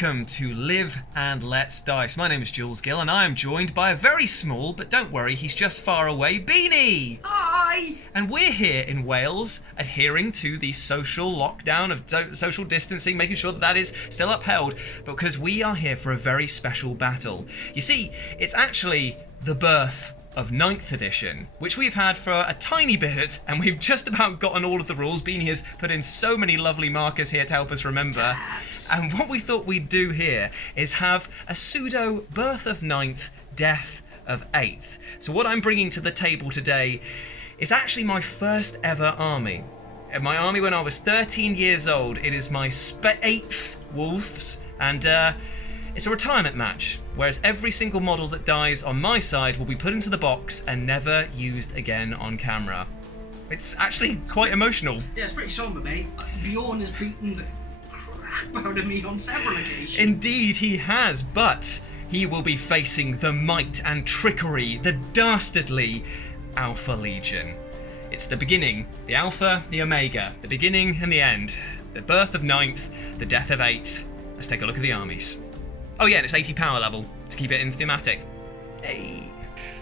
welcome to Live and Let's Dice. My name is Jules Gill and I am joined by a very small, but don't worry, he's just far away, Beanie! Hi! And we're here in Wales, adhering to the social lockdown of social distancing, making sure that that is still upheld, because we are here for a very special battle. You see, it's actually the birth of 9th edition, which we've had for a tiny bit, and we've just about gotten all of the rules. Beanie has put in so many lovely markers here to help us remember. Tabs. And what we thought we'd do here is have a pseudo birth of 9th, death of 8th. So what I'm bringing to the table today is actually my first ever army. My army when I was 13 years old. It is my 8th Wolves, and it's a retirement match, whereas every single model that dies on my side will be put into the box and never used again on camera. It's actually quite emotional. Yeah, it's pretty somber, mate. Bjorn has beaten the crap out of me on several occasions. Indeed he has, but he will be facing the might and trickery, the dastardly Alpha Legion. It's the beginning, the Alpha, the Omega, the beginning and the end. The birth of 9th, the death of 8th. Let's take a look at the armies. Oh yeah, and it's 80 power level, to keep it in thematic. Hey.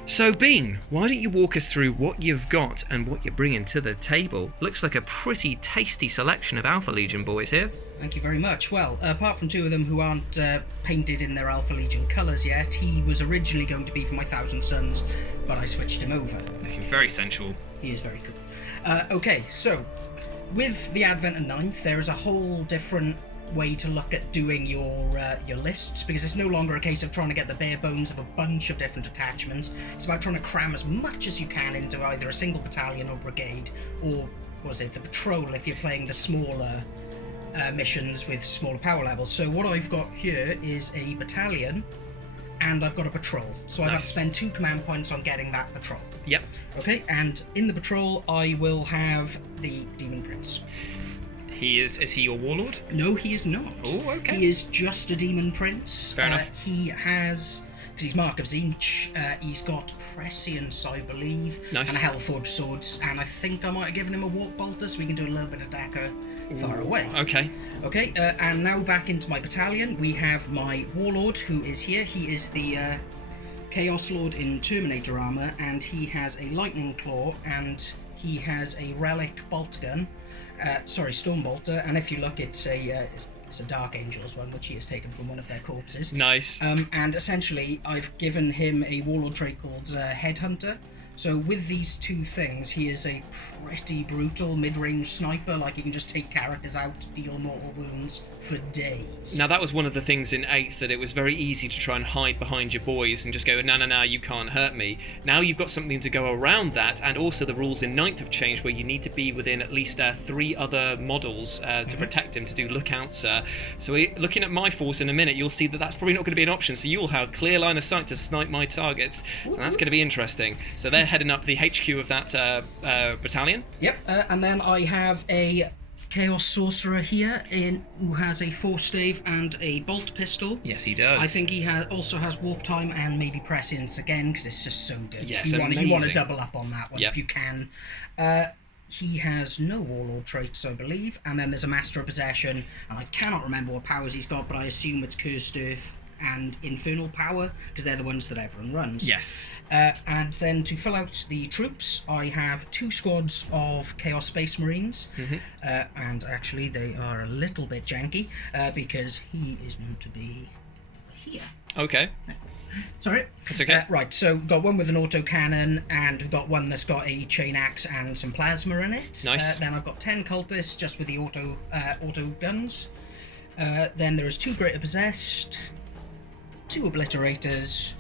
So Bean, why don't you walk us through what you've got and what you're bringing to the table? Looks like a pretty tasty selection of Alpha Legion boys here. Thank you very much. Well, apart from two of them who aren't painted in their Alpha Legion colours yet, he was originally going to be for my Thousand Sons, but I switched him over. Very sensual. He is very cool. Okay, so with the advent of 9th, there is a whole different way to look at doing your lists, because it's no longer a case of trying to get the bare bones of a bunch of different attachments. It's about trying to cram as much as you can into either a single battalion or brigade, or was it the patrol if you're playing the smaller missions with smaller power levels. So what I've got here is a battalion and I've got a patrol, so I've had to spend 2 command points on getting that patrol. Yep. Okay, and in the patrol I will have the Demon Prince. Is he your warlord? No, he is not. Oh, okay. He is just a Demon Prince. Fair enough. He has, because he's Mark of Zinch, he's got Prescience, I believe, nice. And a Hellforged Swords, and I think I might have given him a Warp Bolter so we can do a little bit of Dagger far away. Okay. Okay, and now back into my battalion, we have my Warlord, who is here. He is the Chaos Lord in Terminator armour, and he has a Lightning Claw, and he has a Relic Bolt Gun. Storm Bolter, and if you look, it's a Dark Angels one, which he has taken from one of their corpses. Nice. And essentially, I've given him a warlord trait called Headhunter. So with these two things, he is a pretty brutal mid-range sniper. Like, he can just take characters out, deal mortal wounds for days. Now, that was one of the things in 8th, that it was very easy to try and hide behind your boys and just go, no, you can't hurt me. Now you've got something to go around that, and also the rules in 9th have changed, where you need to be within at least 3 other models to protect him, to do lookouts. So looking at my force in a minute, you'll see that that's probably not going to be an option, so you'll have clear line of sight to snipe my targets. So that's going to be interesting. So they're heading up the HQ of that battalion. Yep, and then I have a Chaos Sorcerer here who has a Force Stave and a Bolt Pistol. Yes, he does. I think he also has Warp Time and maybe Prescience again, because it's just so good. Yes, you amazing. want to double up on that one if you can. He has no Warlord traits, I believe, and then there's a Master of Possession, and I cannot remember what powers he's got, but I assume it's Cursed Earth and Infernal Power, because they're the ones that everyone runs. Yes. And then to fill out the troops, I have 2 squads of Chaos Space Marines, and actually they are a little bit janky, because he is known to be here. Okay. Sorry. That's okay. Right, so we've got one with an autocannon, and we've got one that's got a chain axe and some plasma in it. Nice. Then I've got 10 cultists just with the auto guns. Then there is 2 Greater Possessed, 2 Obliterators,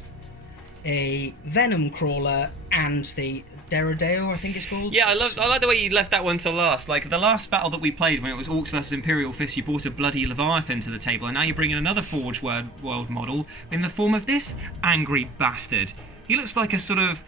a Venom Crawler, and the Derodeo, I think it's called. Yeah, I like the way you left that one to last. Like, the last battle that we played, when it was Orcs versus Imperial Fists, you brought a bloody Leviathan to the table, and now you're bringing another Forge World model in the form of this angry bastard. He looks like a sort of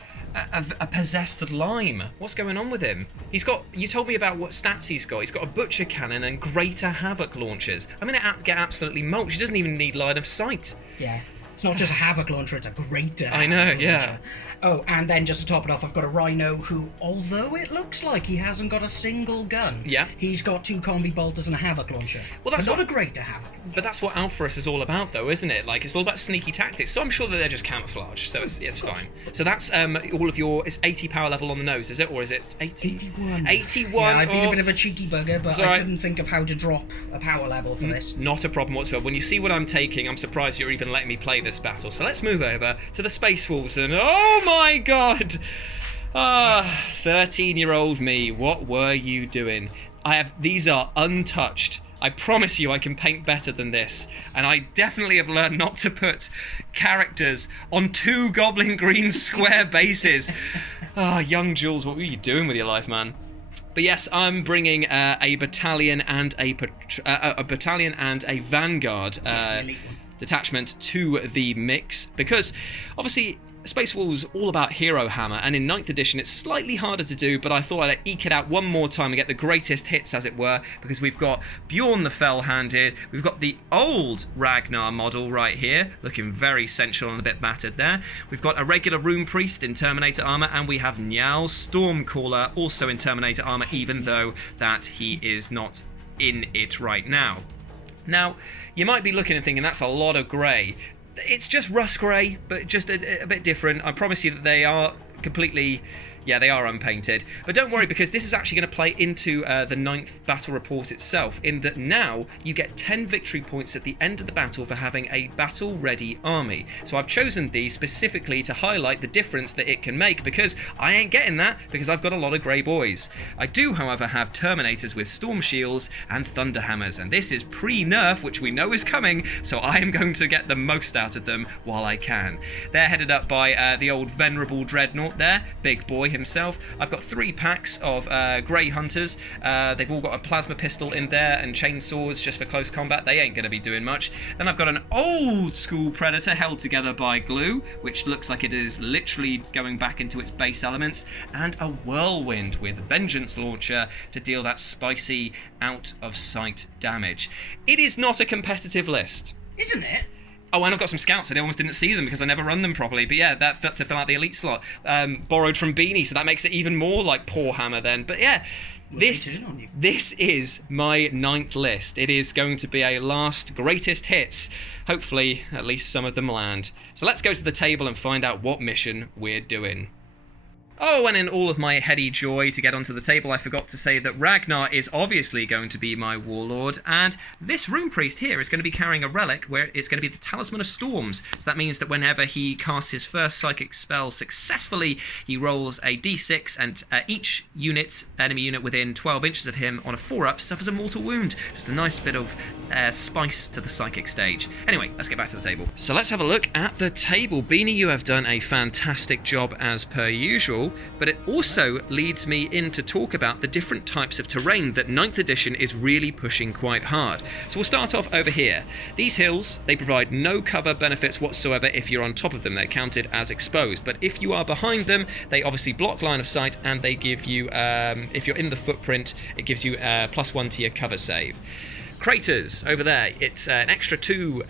a possessed lime. What's going on with him? He's got, you told me about what stats he's got. He's got a Butcher Cannon and Greater Havoc launchers. I'm going to get absolutely mulched. He doesn't even need line of sight. Yeah. It's not just a Havoc launcher, it's a greater I know, Havoc yeah. launcher. Oh, and then just to top it off, I've got a Rhino who, although it looks like he hasn't got a single gun, he's got 2 combi bolters and a Havoc launcher. Well, that's not a greater Havoc launcher. But that's what Alpharus is all about, though, isn't it? Like, it's all about sneaky tactics. So I'm sure that they're just camouflage. So it's fine. So that's all of your. It's 80 power level on the nose, is it, or is it 80? 81. 81. Yeah, I've been a bit of a cheeky bugger, but I couldn't think of how to drop a power level for this. Not a problem whatsoever. When you see what I'm taking, I'm surprised you're even letting me play this battle. So let's move over to the Space Wolves, and oh my god! 13-year-old me, what were you doing? These are untouched. I promise you I can paint better than this. And I definitely have learned not to put characters on 2 goblin green square bases. Young Jules, what were you doing with your life, man? But yes, I'm bringing a battalion and a vanguard detachment to the mix, because obviously Space Wolves all about Hero Hammer, and in 9th edition it's slightly harder to do, but I thought I'd eke it out one more time and get the greatest hits, as it were, because we've got Bjorn the Fel Handed, we've got the old Ragnar model right here, looking very sensual and a bit battered there. We've got a regular Rune Priest in Terminator armor, and we have Njal Stormcaller also in Terminator armor, even though that he is not in it right now. Now, you might be looking and thinking that's a lot of grey. It's just rust grey, but just a bit different. I promise you that they are completely... Yeah, they are unpainted. But don't worry, because this is actually going to play into the 9th battle report itself, in that now you get 10 victory points at the end of the battle for having a battle-ready army. So I've chosen these specifically to highlight the difference that it can make, because I ain't getting that, because I've got a lot of grey boys. I do, however, have Terminators with Storm Shields and Thunder Hammers, and this is pre-nerf, which we know is coming, so I am going to get the most out of them while I can. They're headed up by the old Venerable Dreadnought there, big boy himself. I've got 3 packs of Grey Hunters. They've all got a plasma pistol in there and chainsaws just for close combat. They ain't going to be doing much. Then I've got an old school Predator held together by glue, which looks like it is literally going back into its base elements, and a Whirlwind with Vengeance Launcher to deal that spicy out of sight damage. It is not a competitive list. Isn't it? Oh, and I've got some scouts. I almost didn't see them because I never run them properly. But yeah, that to fill out the elite slot. Borrowed from Beanie, so that makes it even more like poor Hammer then. But yeah, this is my 9th list. It is going to be a last greatest hits. Hopefully, at least some of them land. So let's go to the table and find out what mission we're doing. Oh, and in all of my heady joy to get onto the table, I forgot to say that Ragnar is obviously going to be my warlord, and this Rune Priest here is going to be carrying a relic where it's going to be the Talisman of Storms. So that means that whenever he casts his first psychic spell successfully, he rolls a d6, and each enemy unit within 12 inches of him on a 4-up suffers a mortal wound. Just a nice bit of spice to the psychic stage. Anyway, let's get back to the table. So let's have a look at the table. Beanie, you have done a fantastic job as per usual. But it also leads me in to talk about the different types of terrain that 9th edition is really pushing quite hard. So we'll start off over here. These hills, they provide no cover benefits whatsoever if you're on top of them. They're counted as exposed. But if you are behind them, they obviously block line of sight, and they give you, if you're in the footprint, it gives you +1 to your cover save. Craters over there, it's an extra 2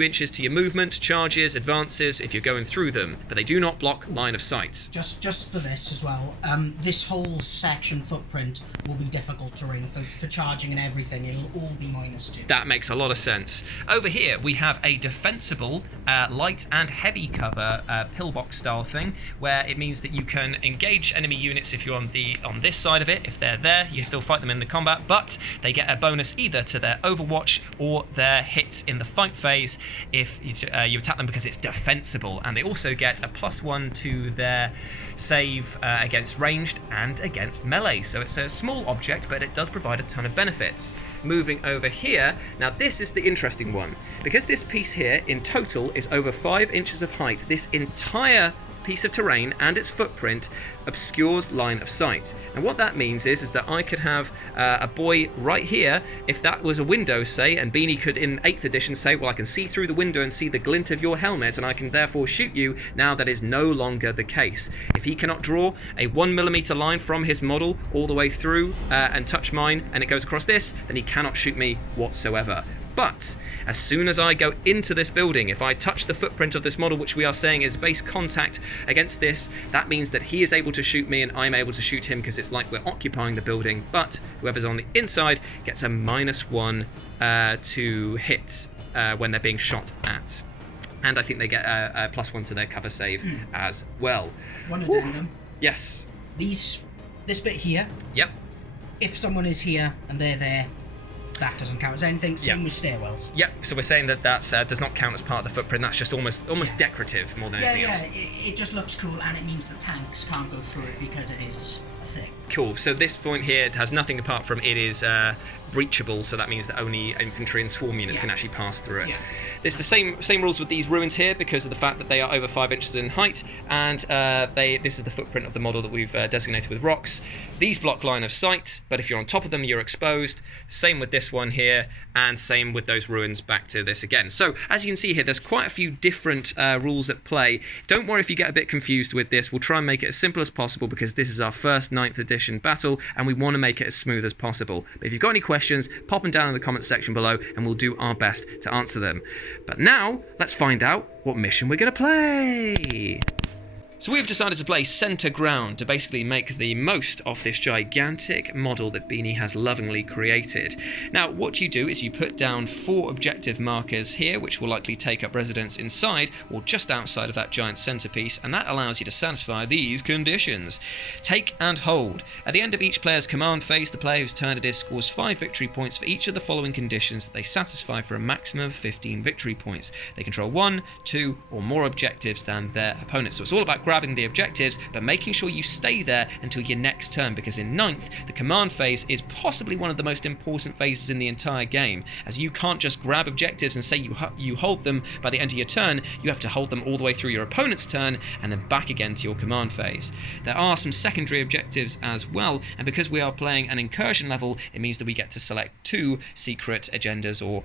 inches to your movement, charges, advances if you're going through them, but they do not block line of sight. Just for this as well, this whole section footprint will be difficult terrain for charging and everything. It'll all be -2. That makes a lot of sense. Over here we have a defensible light and heavy cover pillbox style thing, where it means that you can engage enemy units if you're on this side of it. If they're there, you still fight them in the combat, but they get a bonus either to their overwatch or their hits in the fight phase if you attack them, because it's defensible, and they also get a +1 to their save against ranged and against melee. So it's a small object, but it does provide a ton of benefits. Moving over here, now this is the interesting one, because this piece here in total is over 5 inches of height. This entire piece of terrain and its footprint obscures line of sight. And what that means is that I could have a boy right here, if that was a window, say, and Beanie could in 8th edition say, well, I can see through the window and see the glint of your helmet, and I can therefore shoot you. Now that is no longer the case. If he cannot draw a 1mm line from his model all the way through and touch mine, and it goes across this, then he cannot shoot me whatsoever. But as soon as I go into this building, if I touch the footprint of this model, which we are saying is base contact against this, that means that he is able to shoot me and I'm able to shoot him, because it's like we're occupying the building. But whoever's on the inside gets a -1 to hit when they're being shot at. And I think they get a +1 to their cover save as well. One addendum. Yes. This bit here. Yep. If someone is here and they're there, that doesn't count as anything. Same with stairwells. Yep. So we're saying that does not count as part of the footprint. That's just almost decorative more than anything else. It just looks cool, and it means that tanks can't go through it because it is a thing. Cool. So this point here has nothing apart from it is breachable, so that means that only infantry and swarm units can actually pass through it. It's the same rules with these ruins here because of the fact that they are over 5 inches in height, and this is the footprint of the model that we've designated with rocks. These block line of sight, but if you're on top of them, you're exposed. Same with this one here, and same with those ruins back to this again. So as you can see here, there's quite a few different rules at play. Don't worry if you get a bit confused with this. We'll try and make it as simple as possible because this is our first 9th edition battle, and we want to make it as smooth as possible. But if you've got any questions, pop them down in the comments section below, and we'll do our best to answer them. But now, let's find out what mission we're going to play. So we've decided to play Centre Ground to basically make the most of this gigantic model that Beanie has lovingly created. Now, what you do is you put down 4 objective markers here, which will likely take up residence inside or just outside of that giant centerpiece, and that allows you to satisfy these conditions. Take and hold. At the end of each player's command phase, the player whose turn it is scores 5 victory points for each of the following conditions that they satisfy for a maximum of 15 victory points. They control 1, 2, or more objectives than their opponents. So it's all about grabbing the objectives, but making sure you stay there until your next turn, because in 9th, the command phase is possibly one of the most important phases in the entire game, as you can't just grab objectives and say you hold them by the end of your turn. You have to hold them all the way through your opponent's turn and then back again to your command phase. There are some secondary objectives as well, and because we are playing an incursion level, it means that we get to select 2 secret agendas or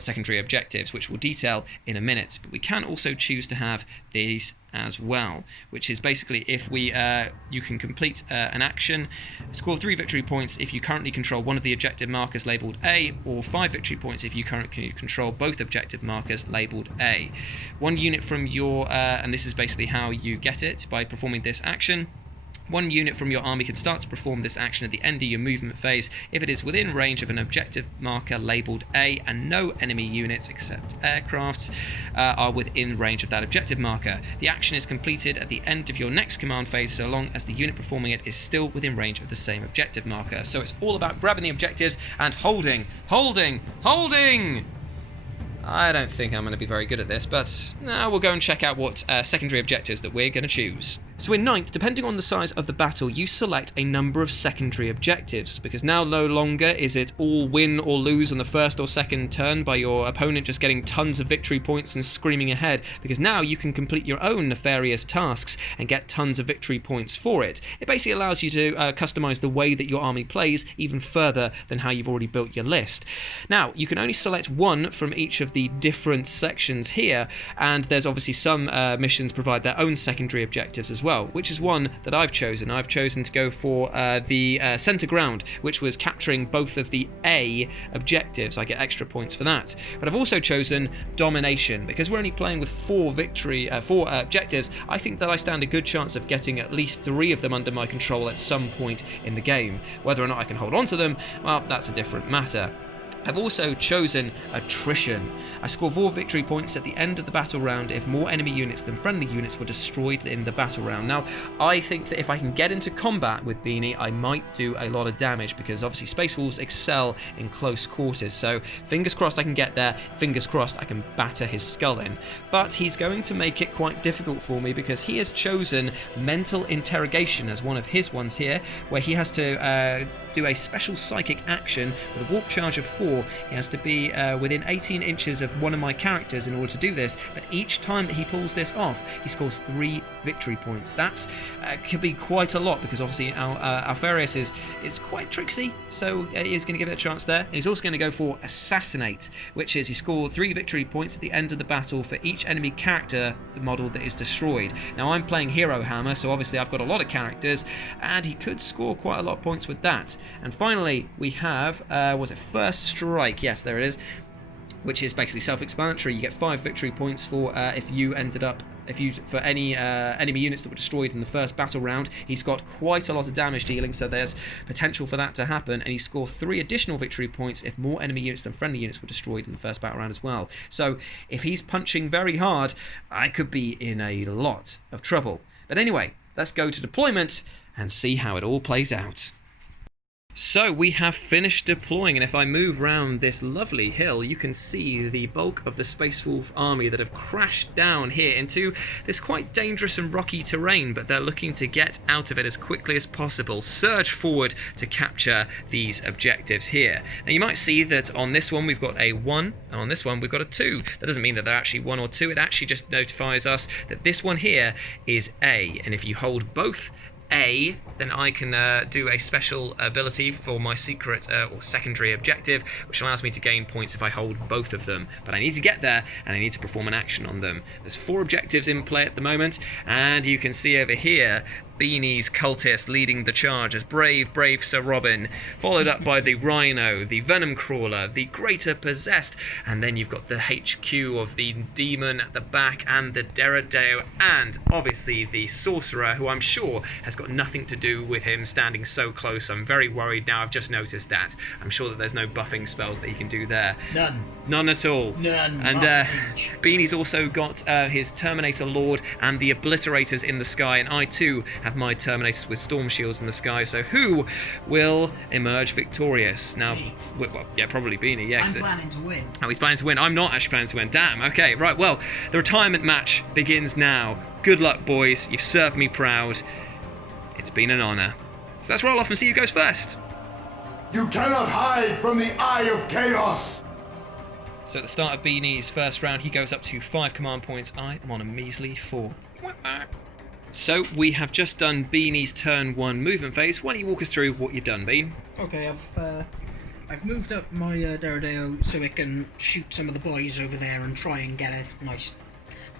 secondary objectives, which we'll detail in a minute. But we can also choose to have these as well, which is basically if you can complete an action, score 3 victory points if you currently control one of the objective markers labelled A, or 5 victory points if you currently control both objective markers labelled A. 1 unit from your, and this is basically how you get it by performing this action. 1 unit from your army can start to perform this action at the end of your movement phase if it is within range of an objective marker labelled A, and no enemy units except aircrafts are within range of that objective marker. The action is completed at the end of your next command phase so long as the unit performing it is still within range of the same objective marker. So it's all about grabbing the objectives and holding! I don't think I'm going to be very good at this, but we'll go and check out what secondary objectives that we're going to choose. So in 9th, depending on the size of the battle, you select a number of secondary objectives, because now no longer is it all win or lose on the first or second turn by your opponent just getting tons of victory points and screaming ahead, because now you can complete your own nefarious tasks and get tons of victory points for it. It basically allows you to customize the way that your army plays even further than how you've already built your list. Now, you can only select 1 from each of the different sections here, and there's obviously some missions provide their own secondary objectives as well, which is one that I've chosen. I've chosen to go for the Centre Ground, which was capturing both of the A objectives. I get extra points for that. But I've also chosen Domination, because we're only playing with 4 objectives. I think that I stand a good chance of getting at least 3 of them under my control at some point in the game. Whether or not I can hold on to them, well, that's a different matter. I've also chosen Attrition. I score 4 victory points at the end of the battle round if more enemy units than friendly units were destroyed in the battle round. Now, I think that if I can get into combat with Beanie, I might do a lot of damage, because obviously Space Wolves excel in close quarters, so fingers crossed I can get there, fingers crossed I can batter his skull in. But he's going to make it quite difficult for me, because he has chosen Mental Interrogation as one of his ones here, where he has to do a special psychic action with a warp charge of 4. He has to be within 18 inches of one of my characters in order to do this, but each time that he pulls this off, he scores 3 victory points. That's could be quite a lot, because obviously Alfarius is quite tricksy, so he's going to give it a chance there. And he's also going to go for Assassinate, which is he scored 3 victory points at the end of the battle for each enemy character model that is destroyed. Now, I'm playing Hero Hammer, so obviously I've got a lot of characters, and he could score quite a lot of points with that. And finally, we have, was it First Strike? Yes, there it is. which is basically self-explanatory. You get 5 victory points for if you for any enemy units that were destroyed in the first battle round. He's got quite a lot of damage dealing, so there's potential for that to happen, and he scored 3 additional victory points if more enemy units than friendly units were destroyed in the first battle round as well. So if he's punching very hard, I could be in a lot of trouble. But anyway, let's go to deployment and see how it all plays out. So we have finished deploying, and if I move round this lovely hill, you can see the bulk of the Space Wolf army that have crashed down here into this quite dangerous and rocky terrain, but they're looking to get out of it as quickly as possible, surge forward to capture these objectives here. Now you might see that on this one we've got a 1, and on this one we've got a 2. That doesn't mean that they're actually 1 or 2, it actually just notifies us that this one here is A, and if you hold both A, then I can do a special ability for my secret or secondary objective, which allows me to gain points if I hold both of them. But I need to get there, and I need to perform an action on them. There's 4 objectives in play at the moment, and you can see over here Beanie's cultist leading the charge as brave Sir Robin, followed up by the Rhino, the Venom Crawler, the Greater Possessed, and then you've got the HQ of the Demon at the back, and the Derrideo, and obviously the Sorcerer, who I'm sure has got nothing to do with him standing so close. I'm very worried now, I've just noticed that. I'm sure that there's no buffing spells that he can do there. None at all. None. And Beanie's also got his Terminator Lord and the Obliterators in the sky, and I too have my Terminators with Storm Shields in the sky. So who will emerge victorious? Now, well, yeah, probably Beanie, yeah. I'm planning to win. Oh, he's planning to win. I'm not actually planning to win. Damn, okay, right, well, the retirement match begins now. Good luck, boys. You've served me proud. It's been an honour. So let's roll off and see who goes first. You cannot hide from the eye of chaos! So at the start of Beanie's first round, he goes up to 5 command points. I am on a measly 4. So we have just done Beanie's turn 1 movement phase. Why don't you walk us through what you've done, Bean? Okay, I've moved up my Derrideo so it can shoot some of the boys over there and try and get a nice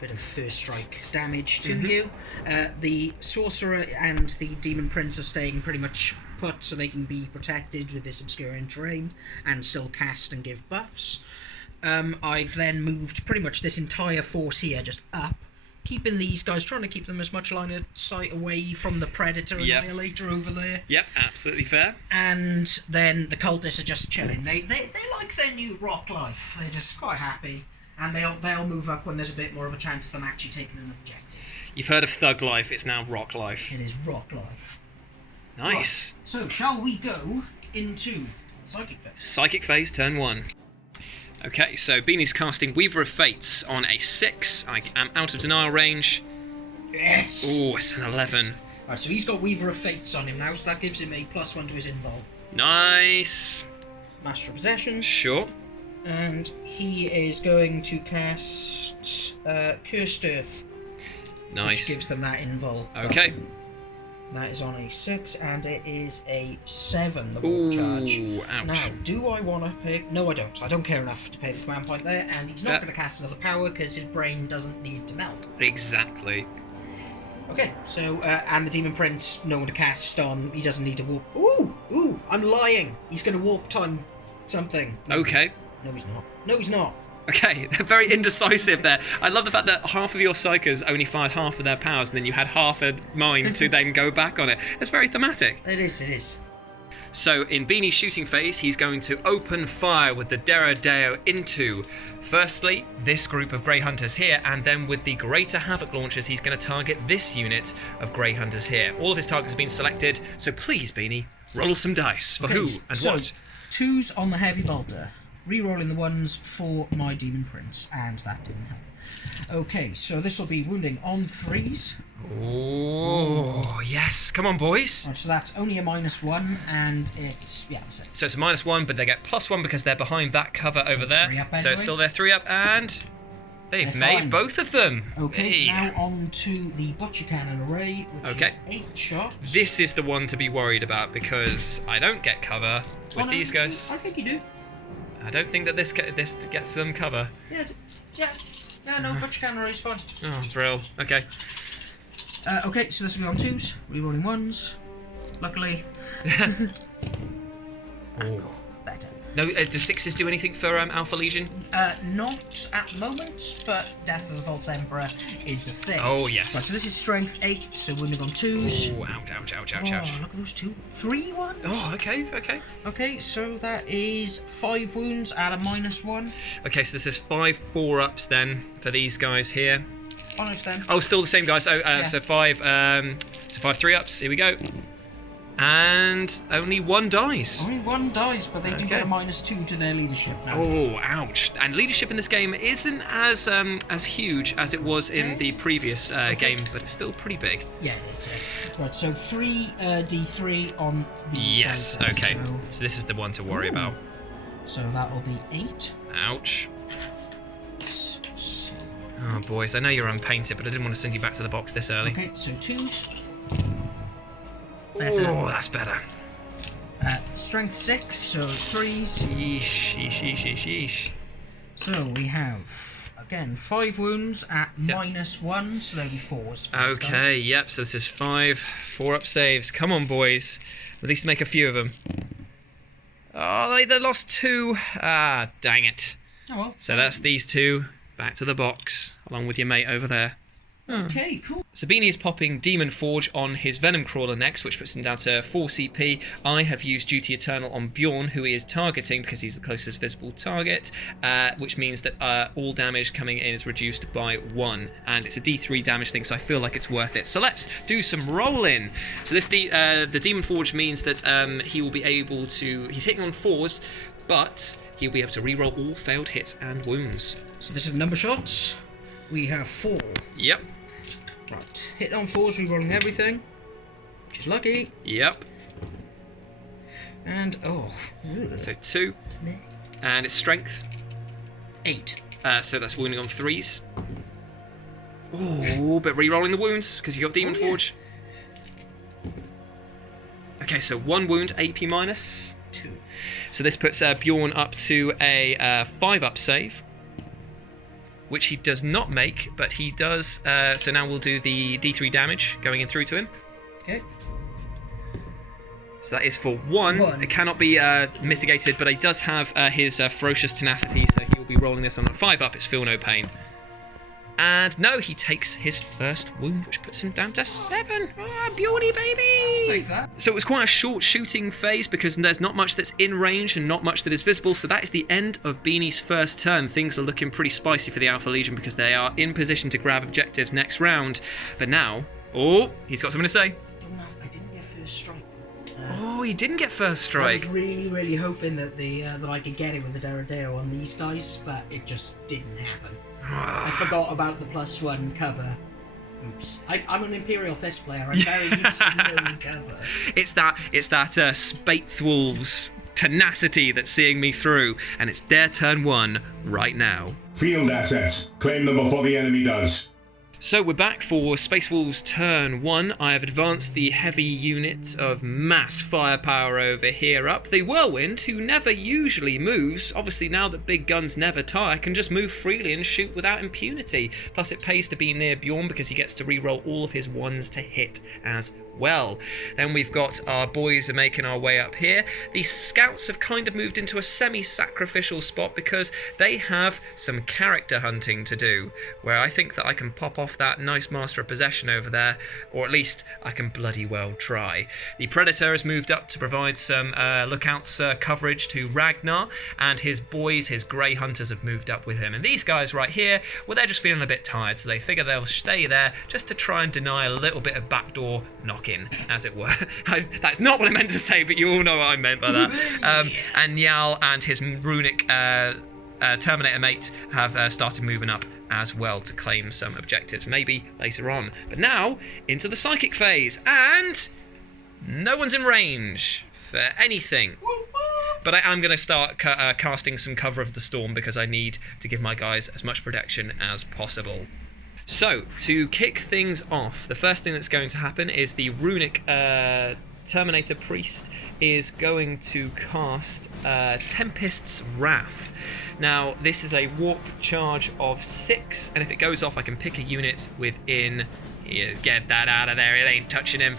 bit of first strike damage to you. The Sorcerer and the Demon Prince are staying pretty much put so they can be protected with this obscuring terrain and still cast and give buffs. I've then moved pretty much this entire force here just up, keeping these guys, trying to keep them as much line of sight away from the Predator Annihilator over there. Yep, absolutely fair. And then the cultists are just chilling. They like their new rock life. They're just quite happy. And they'll move up when there's a bit more of a chance of them actually taking an objective. You've heard of thug life, it's now rock life. It is rock life. Nice. Right. So, shall we go into Psychic Phase? Psychic Phase, turn 1. Okay, so Beanie's casting Weaver of Fates on a 6. I am out of denial range. Yes! Oh, it's an 11. Right, so he's got Weaver of Fates on him now, so that gives him a +1 to his invul. Nice. Master of Possession. Sure. And he is going to cast Cursed Earth. Nice. Which gives them that invul. Okay. That is on a 6, and it is a 7, the warp charge. Ouch. Now, do I want to pay... No, I don't. I don't care enough to pay the command point there, and he's not going to cast another power because his brain doesn't need to melt. Exactly. Okay, so, and the Demon Prince, no one to cast on. He doesn't need to warp... Ooh, I'm lying. He's going to warp time something. Okay. No, he's not. No, he's not. Okay, very indecisive there. I love the fact that half of your Psychers only fired half of their powers, and then you had half of mine to then go back on it. It's very thematic. It is. So in Beanie's shooting phase, he's going to open fire with the Derrideo into, firstly, this group of Grey Hunters here, and then with the Greater Havoc launchers, he's going to target this unit of Grey Hunters here. All of his targets have been selected, so please, Beanie, roll some dice. For who and what? 2s on the Heavy Bolter. Re-rolling the 1s for my Demon Prince, and that didn't help. Okay, so this will be wounding on 3s. Oh, yes. Come on, boys. Right, so that's only a -1, and it's... yeah, that's it. So it's a -1, but they get +1 because they're behind that cover over there. 3 up so it's still their 3 up, and they've They're made fine. both of them. Okay, Hey. now on to the Butcher Cannon array, which is 8 shots. This is the one to be worried about because I don't get cover with no, these guys. I think you do. I don't think that this gets them cover. Yeah, no, Butcher Cannon array is fine. Oh, brill. Okay. Okay, so this will be on 2s, re-rolling 1s. Luckily. Oh. Better. No, do 6s do anything for Alpha Legion? Not at the moment, but Death of the False Emperor is a thing. Oh, yes. Right, so this is strength 8, so wounding on 2s. Oh, ouch. Oh, look at those 2. 3 ones. Oh, okay. Okay, so that is 5 wounds at a -1. Okay, so this is 5 4-ups then for these guys here. Oh, no, then. Oh, still the same guys. Oh, Yeah. so 5 3-ups. Here we go. And only 1 dies. Only 1 dies, but they do get a -2 to their leadership now. Oh, ouch. And leadership in this game isn't as huge as it was in the previous game, but it's still pretty big. Yeah, it is. Yeah. Right, so 3 D3 on the Yes, dice, okay. So this is the one to worry about. So that will be 8. Ouch. Oh, boys, I know you're unpainted, but I didn't want to send you back to the box this early. Okay, so 2s. Oh, that's better. Strength 6, so 3s. Yeesh. So we have, again, 5 wounds at -1, so there'll be 4s. For these guys. Okay, yep, so this is 5 4-up saves. Come on, boys. At least make a few of them. Oh, they lost 2. Ah, dang it. Oh well. So that's these 2. Back to the box, along with your mate over there. Okay, cool. So Beanie is popping Demon Forge on his Venom Crawler next, which puts him down to 4 CP. I have used Duty Eternal on Bjorn, who he is targeting because he's the closest visible target, which means that all damage coming in is reduced by 1. And it's a D3 damage thing, so I feel like it's worth it. So let's do some rolling. So this the Demon Forge means that he will be able to... He's hitting on 4s, but he'll be able to reroll all failed hits and wounds. So this is number shots. We have 4. Yep. Right. Hit on 4s, rerolling everything. Which is lucky. Yep. And, So 2. And it's strength. 8. So that's wounding on 3s. Oh, but re-rolling the wounds because you got Demon Forge. Okay, so 1 wound, AP minus 2. So this puts Bjorn up to a 5-up save, which he does not make, but he does. So now we'll do the D3 damage going in through to him. Okay. So that is for 1. It cannot be mitigated, but he does have his ferocious tenacity, so he will be rolling this on a 5-up. It's feel no pain. And no, he takes his first wound, which puts him down to 7. Ah, Bjorny, baby! Take that. So it was quite a short shooting phase because there's not much that's in range and not much that is visible. So that is the end of Beanie's first turn. Things are looking pretty spicy for the Alpha Legion because they are in position to grab objectives next round. But now, oh, he's got something to say. I didn't get first strike. Oh, he didn't get first I strike. was really hoping that that I could get it with the Derrideo on these guys, but it just didn't happen. I forgot about the +1 cover. Oops. I'm an Imperial Fist player. I'm very used to no cover. It's that Spaithwolves tenacity that's seeing me through, and it's their turn 1 right now. Field assets. Claim them before the enemy does. So we're back for Space Wolves turn 1. I have advanced the heavy unit of mass firepower over here up. The Whirlwind, who never usually moves, obviously now that big guns never tire, can just move freely and shoot without impunity. Plus it pays to be near Bjorn because he gets to reroll all of his 1s to hit as well. Then we've got our boys are making our way up here. The scouts have kind of moved into a semi-sacrificial spot because they have some character hunting to do, where I think that I can pop off that nice Master of Possession over there, or at least I can bloody well try. The Predator has moved up to provide some lookouts coverage to Ragnar, and his boys, his Grey Hunters, have moved up with him. And these guys right here, well, they're just feeling a bit tired, so they figure they'll stay there just to try and deny a little bit of backdoor knocking, as it were. That's not what I meant to say, but you all know what I meant by that. And Njal and his runic Terminator mate have started moving up as well to claim some objectives, maybe later on. But now, into the psychic phase, and no one's in range for anything. But I am going to start casting some Cover of the Storm because I need to give my guys as much protection as possible. So, to kick things off, the first thing that's going to happen is the runic Terminator Priest is going to cast Tempest's Wrath. Now, this is a warp charge of 6, and if it goes off, I can pick a unit within Get that out of there. It ain't touching him.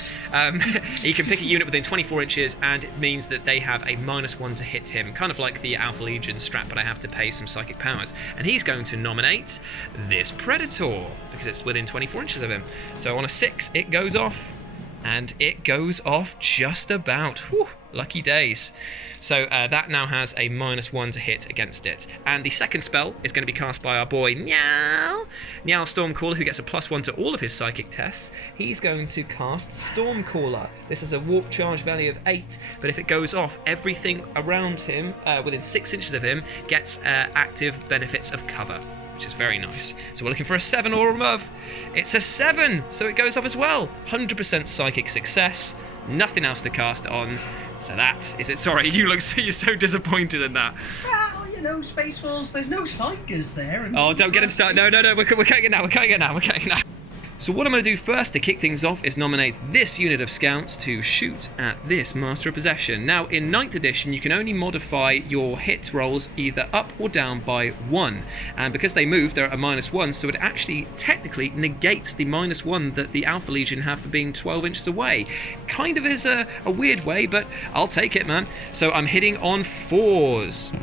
He can pick a unit within 24 inches, and it means that they have a -1 to hit him, kind of like the Alpha Legion strat, but I have to pay some psychic powers. And he's going to nominate this Predator because it's within 24 inches of him. So on a 6, it goes off, and it goes off just about. Whew, lucky days. So that now has a -1 to hit against it. And the second spell is going to be cast by our boy Niall Stormcaller, who gets a +1 to all of his psychic tests. He's going to cast Stormcaller. This is a warp charge value of 8, but if it goes off, everything around him, within 6 inches of him, gets active benefits of cover, which is very nice. So we're looking for a 7 or above. It's a 7, so it goes off as well. 100% psychic success. Nothing else to cast it on. So that is it. Sorry, you're so disappointed in that. Well, you know, Space Wolves, there's no psychers there. Oh, don't get him started. No, we're cutting it now. So what I'm going to do first to kick things off is nominate this unit of scouts to shoot at this Master of Possession. Now, in 9th edition, you can only modify your hit rolls either up or down by 1. And because they move, they're at a -1, so it actually technically negates the -1 that the Alpha Legion have for being 12 inches away. Kind of is a weird way, but I'll take it, man. So I'm hitting on 4s.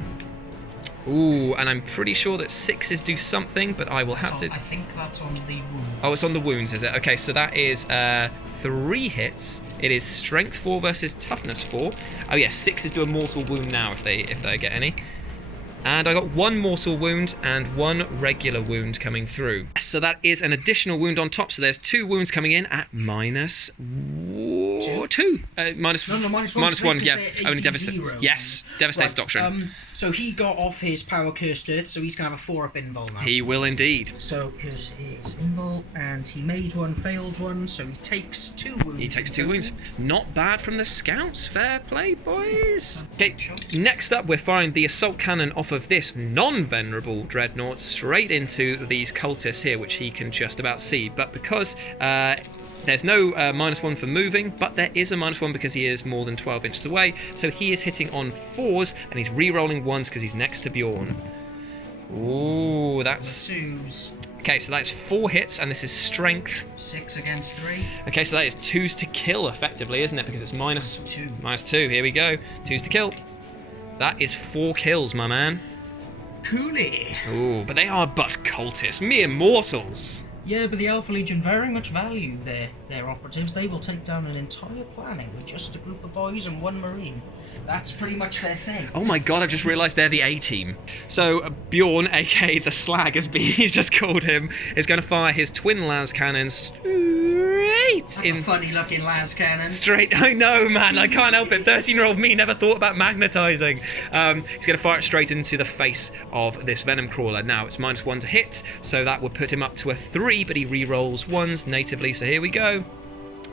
Ooh, and I'm pretty sure that 6s do something, but I will have to... I think that's on the wounds. Oh, it's on the wounds, is it? Okay, so that is 3 hits. It is strength 4 versus toughness 4. Oh yes, 6s do a mortal wound now if they get any. And I got 1 mortal wound and 1 regular wound coming through. So that is an additional wound on top. So there's 2 wounds coming in at -2. -1, yeah. Only Devastator. Yes, Devastator Doctrine. So he got off his power cursed earth, so he's going to have a 4-up invul now. He will indeed. So here's his invul, and he made 1, failed 1, so he takes 2 wounds. He takes 2 wounds. Not bad from the scouts. Fair play, boys. Okay, next up we're firing the assault cannon off of this non-venerable dreadnought straight into these cultists here, which he can just about see. But because there's no -1 for moving, but there is a -1 because he is more than 12 inches away. So he is hitting on 4s, and he's re-rolling 1s because he's next to Bjorn. Ooh, that's... Okay, so that's 4 hits, and this is strength. 6 against 3. Okay, so that is 2s to kill, effectively, isn't it? Because it's -2. -2, here we go. 2s to kill. That is 4 kills, my man. Coolly. Ooh, but they are but cultists, mere mortals. Yeah, but the Alpha Legion very much value their operatives. They will take down an entire planet with just a group of boys and 1 marine. That's pretty much their thing. Oh my god, I've just realised they're the A-team. So Bjorn, aka the Slag as he's just called him, is going to fire his twin las cannons straight That's a funny looking las cannon. Straight, I know, man, I can't help it. 13-year-old me never thought about magnetising. He's going to fire it straight into the face of this Venom Crawler. Now, it's -1 to hit, so that would put him up to a 3, but he re-rolls 1s natively, so here we go.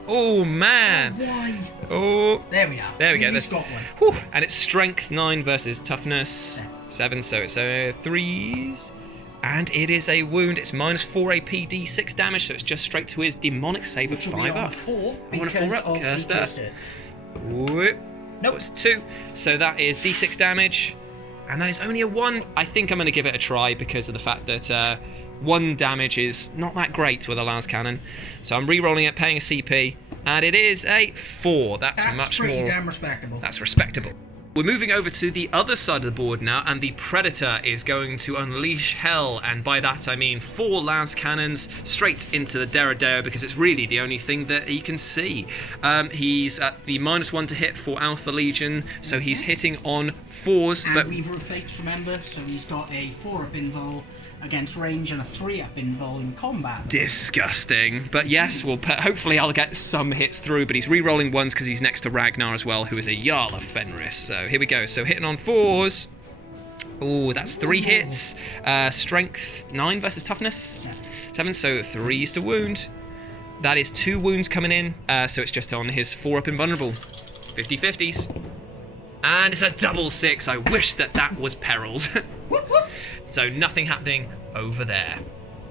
Oh, man. Why? Oh. There we are. There we go. He's got 1. Whew. And it's strength 9 versus toughness 7, so it's 3s. And it is a wound. It's -4 AP, D6 damage, so it's just straight to his demonic save of 5 up. 4 I want a 4 up. Cursed Earth. Whoop. Nope. It's 2. So that is D6 damage. And that is only a 1. I think I'm going to give it a try because of the fact that 1 damage is not that great with a las cannon. So I'm re-rolling it, paying a CP, and it is a 4. That's much pretty more... damn respectable. That's respectable. We're moving over to the other side of the board now, and the Predator is going to unleash hell, and by that I mean 4 las cannons straight into the Deradeo, because it's really the only thing that he can see. He's at the -1 to hit for Alpha Legion, so he's hitting on 4s. And but Weaver of Fates, remember, so he's got a 4-up invul against range and a 3-up invul in combat. Disgusting. But yes, hopefully I'll get some hits through, but he's re-rolling 1s because he's next to Ragnar as well, who is a Jarl of Fenris. So here we go. So hitting on 4s. Ooh, that's 3 hits. Strength 9 versus toughness 7, so 3s to wound. That is 2 wounds coming in, so it's just on his 4-up invulnerable. 50-50s. And it's a double 6. I wish that was perils. Whoop, whoop. So nothing happening over there.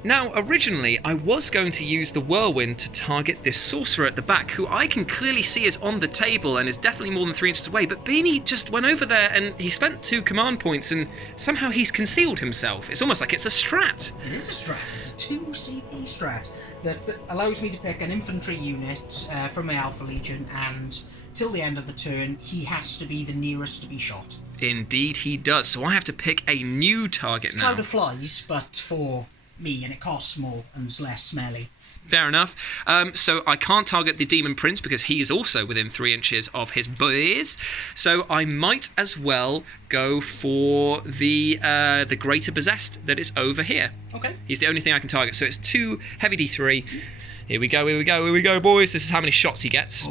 Now, originally, I was going to use the Whirlwind to target this sorcerer at the back, who I can clearly see is on the table and is definitely more than 3 inches away, but Beanie just went over there and he spent 2 command points and somehow he's concealed himself. It's almost like it's a strat. It is a strat. It's a 2 CP strat. that allows me to pick an infantry unit from my Alpha Legion, and till the end of the turn, he has to be the nearest to be shot. Indeed he does. So I have to pick a new target It's now. Cloud of Flies, but for me, and it costs more and is less smelly. Fair enough. So I can't target the Demon Prince because he is also within 3 inches of his boys. So I might as well go for the Greater Possessed that is over here. Okay. He's the only thing I can target. So it's 2 heavy D3. Here we go, here we go, here we go, boys. This is how many shots he gets.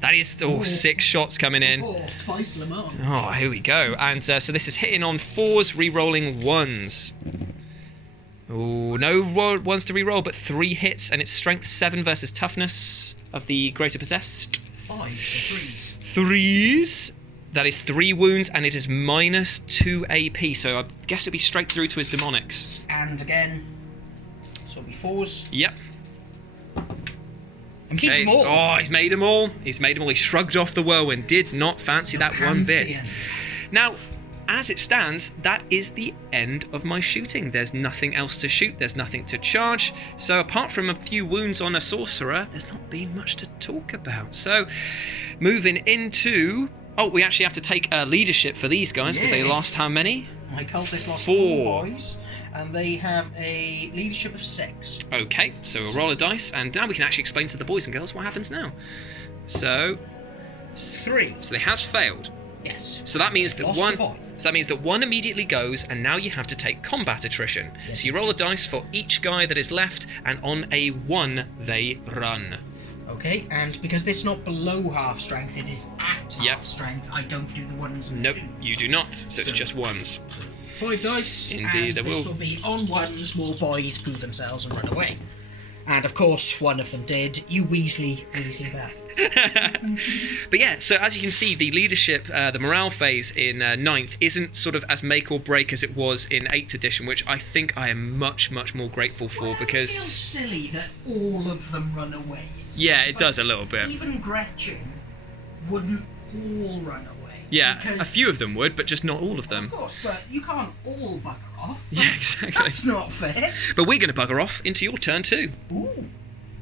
That is 6 shots coming in. Spice them up. Oh, here we go. And so this is hitting on 4s, re-rolling 1s. Oh, no ones to re-roll, but 3 hits, and it's strength 7 versus toughness of the Greater Possessed. 5, so 3s. 3s. That is 3 wounds, and it is minus 2 AP, so I guess it'll be straight through to his demonics. And again, so it'll be 4s. Yep. And keeps them all. Oh, he's made them all. He's made them all. He shrugged off the whirlwind. Did not fancy that one bit. Now, as it stands, that is the end of my shooting. There's nothing else to shoot. There's nothing to charge. So apart from a few wounds on a sorcerer, there's not been much to talk about. So moving into... Oh, we actually have to take leadership for these guys because they lost how many? My cultists lost 4 boys, and they have a leadership of 6. Okay, so we'll roll a dice, and now we can actually explain to the boys and girls what happens now. So... 3. So they has failed. Yes. So that means that Lost one... a boy. So that means that 1 immediately goes, and now you have to take combat attrition. Yes, so you roll a dice for each guy that is left, and on a 1, they run. Okay, and because this is not below half strength, it is at half strength, I don't do the 1s and 2s. Nope, you do not. So it's just 1s. 5 dice, Indeed, and there this will be on 1s, more boys poo themselves and run away. And of course, one of them did. You Weasley bastards. But yeah, so as you can see, the leadership, the morale phase in 9th isn't sort of as make or break as it was in 8th edition, which I think I am much, much more grateful for because... It feels silly that all of them run away. Yeah, it does a little bit. Even Gretchen wouldn't all run away. Yeah, a few of them would, but just not all of them. Of course, but you can't all bugger off. Yeah, exactly. That's not fair. But we're going to bugger off into your turn too. Ooh.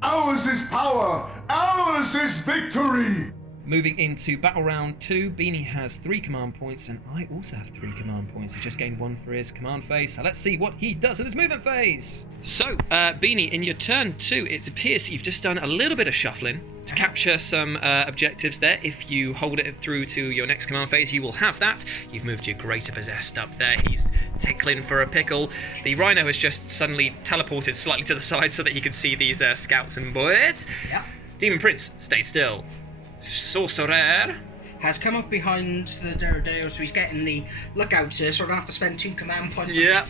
Ours is power! Ours is victory! Moving into battle round 2, Beanie has 3 command points, and I also have 3 command points. He just gained 1 for his command phase. So let's see what he does in his movement phase. So, Beanie, in your turn 2, it appears you've just done a little bit of shuffling to capture some objectives there. If you hold it through to your next command phase, you will have that. You've moved your Greater Possessed up there. He's tickling for a pickle. The Rhino has just suddenly teleported slightly to the side so that you can see these scouts and boys. Yeah. Demon Prince, stay still. Sorcerer has come up behind the Derrideo, so he's getting the lookouts here, so I don't have to spend 2 command points on Yeah.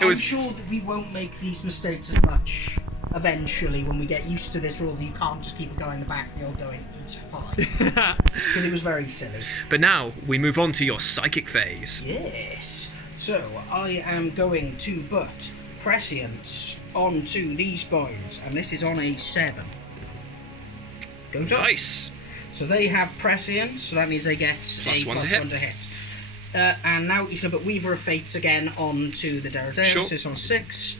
I'm sure that we won't make these mistakes as much eventually when we get used to this rule that you can't just keep a guy in the backfield going, it's fine. Because it was very silly. But now we move on to your psychic phase. Yes. So I am going to put prescience onto these boys, and this is on a 7. Goes up. Nice. So they have prescience, so that means they get +1 +1 to hit. And now he's going to put Weaver of Fates again onto the Derrideo. Sure. So it's on 6.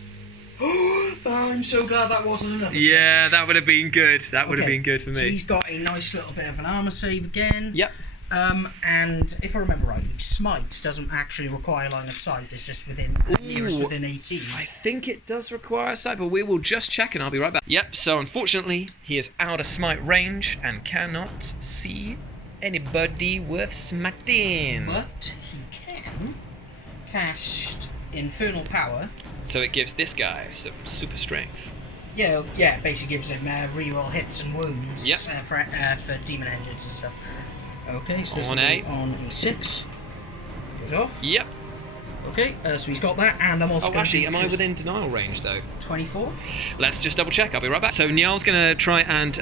Oh, I'm so glad that wasn't another 6. Yeah, that would have been good. That would have been good for me. So he's got a nice little bit of an armor save again. Yep. And if I remember rightly, Smite doesn't actually require line of sight. It's just within nearest within 18. I think it does require a sight, but we will just check and I'll be right back. Yep, so unfortunately, he is out of smite range and cannot see anybody worth smiting. But he can cast Infernal Power. So it gives this guy some super strength. Yeah, basically gives him reroll hits and wounds. Yep. For demon engines and stuff. Okay, so this On will a- be on a 6. Goes off. Yep. Okay, so he's got that, and I'm also Oh, going actually, to am I within denial range, though? 24. Let's just double check. I'll be right back. So Niall's going to try and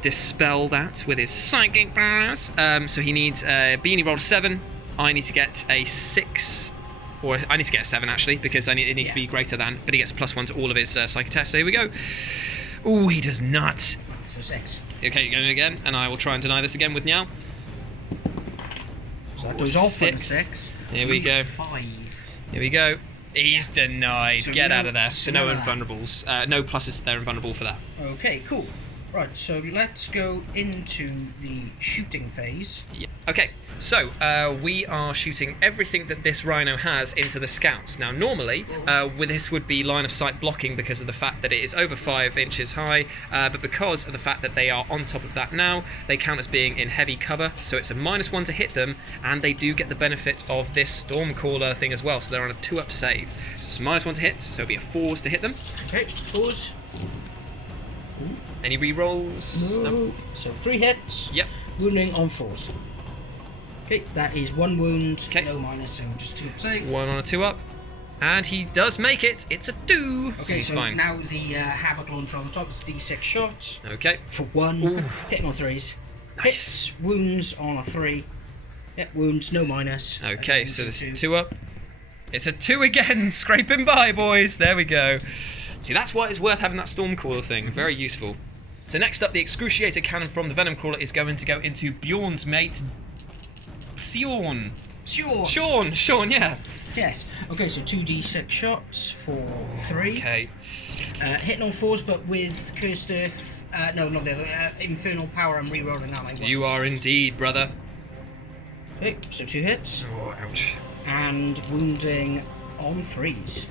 dispel that with his psychic powers. So he needs Beanie rolled a 7. I need to get a 6. Or I need to get a 7, actually, because it needs to be greater than. But he gets a +1 to all of his psychic tests. So here we go. Ooh, he does not. So 6. Okay, going again. And I will try and deny this again with Niall. So that goes off on 6. 6. Here we go. 5. Here we go. He's denied. So Get no- out of there. so So no none of that. invulnerables. No pluses. They're invulnerable for that. Okay, cool. Right, so let's go into the shooting phase. Yeah. Okay, so we are shooting everything that this rhino has into the scouts. Now, normally, this would be line of sight blocking because of the fact that it is over 5 inches high, but because of the fact that they are on top of that now, they count as being in heavy cover, so it's a -1 to hit them, and they do get the benefit of this Stormcaller thing as well, so they're on a 2-up save. So it's a -1 to hit, so it'll be a 4s to hit them. Okay, 4s. Any re-rolls? No. So 3 hits. Yep. Wounding on 4s. Okay, that is 1 wound. Okay. No minus, so just 2 save. 1 on a 2-up. And he does make it. It's a 2. So Okay, he's so fine. now the Havoc launcher on the top is D6 shots Okay. for 1. Hitting on 3s. Nice. Hits, wounds on a 3. Yep, wounds, no minus. Okay, Again, so this is 2. 2-up. It's a 2 again. Scraping by, boys. There we go. See, that's why it's worth having that Stormcaller thing. Very useful. So next up, the Excruciator Cannon from the Venom Crawler is going to go into Bjorn's mate, Sean. Sure. Sean, yeah. Yes. Okay, so 2d6 shots for 3. Okay. Hitting on 4s, but with Cursed Earth. No, not the other. Infernal Power. I'm re-rolling that. Like You are indeed, brother. Okay, so 2 hits. Oh, ouch. And wounding on 3s.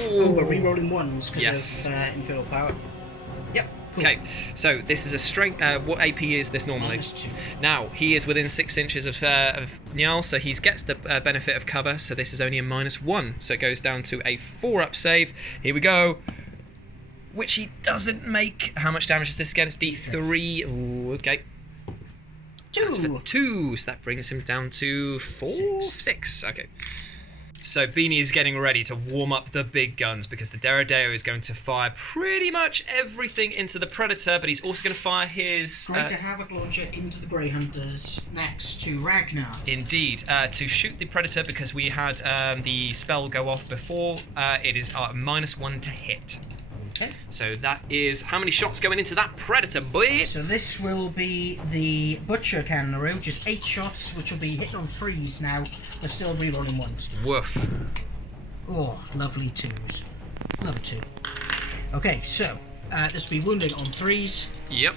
Oh, we're re-rolling 1s because Yes. of Infernal Power. Yep. Cool. Okay, so this is a strength. What AP is this normally? -2. Now he is within 6 inches of Niall, so he gets the benefit of cover. So this is only a -1, so it goes down to a 4-up save. Here we go. Which he doesn't make. How much damage is this again? It's D3. Ooh, okay. 2. 2, so that brings him down to 6. Okay. So Beanie is getting ready to warm up the big guns because the Deredeo is going to fire pretty much everything into the Predator, but he's also going to fire his... Greater Havoc launcher into the Grey Hunters next to Ragnar. Indeed, to shoot the Predator, because we had the spell go off before, it is -1 to hit. Okay. So that is how many shots going into that Predator, boy? So this will be the Butcher Cannon, which is 8 shots, which will be hit on 3s now, but still re-rolling 1s. Woof. Oh, lovely 2s. Love a 2. Okay, so this will be wounding on 3s. Yep.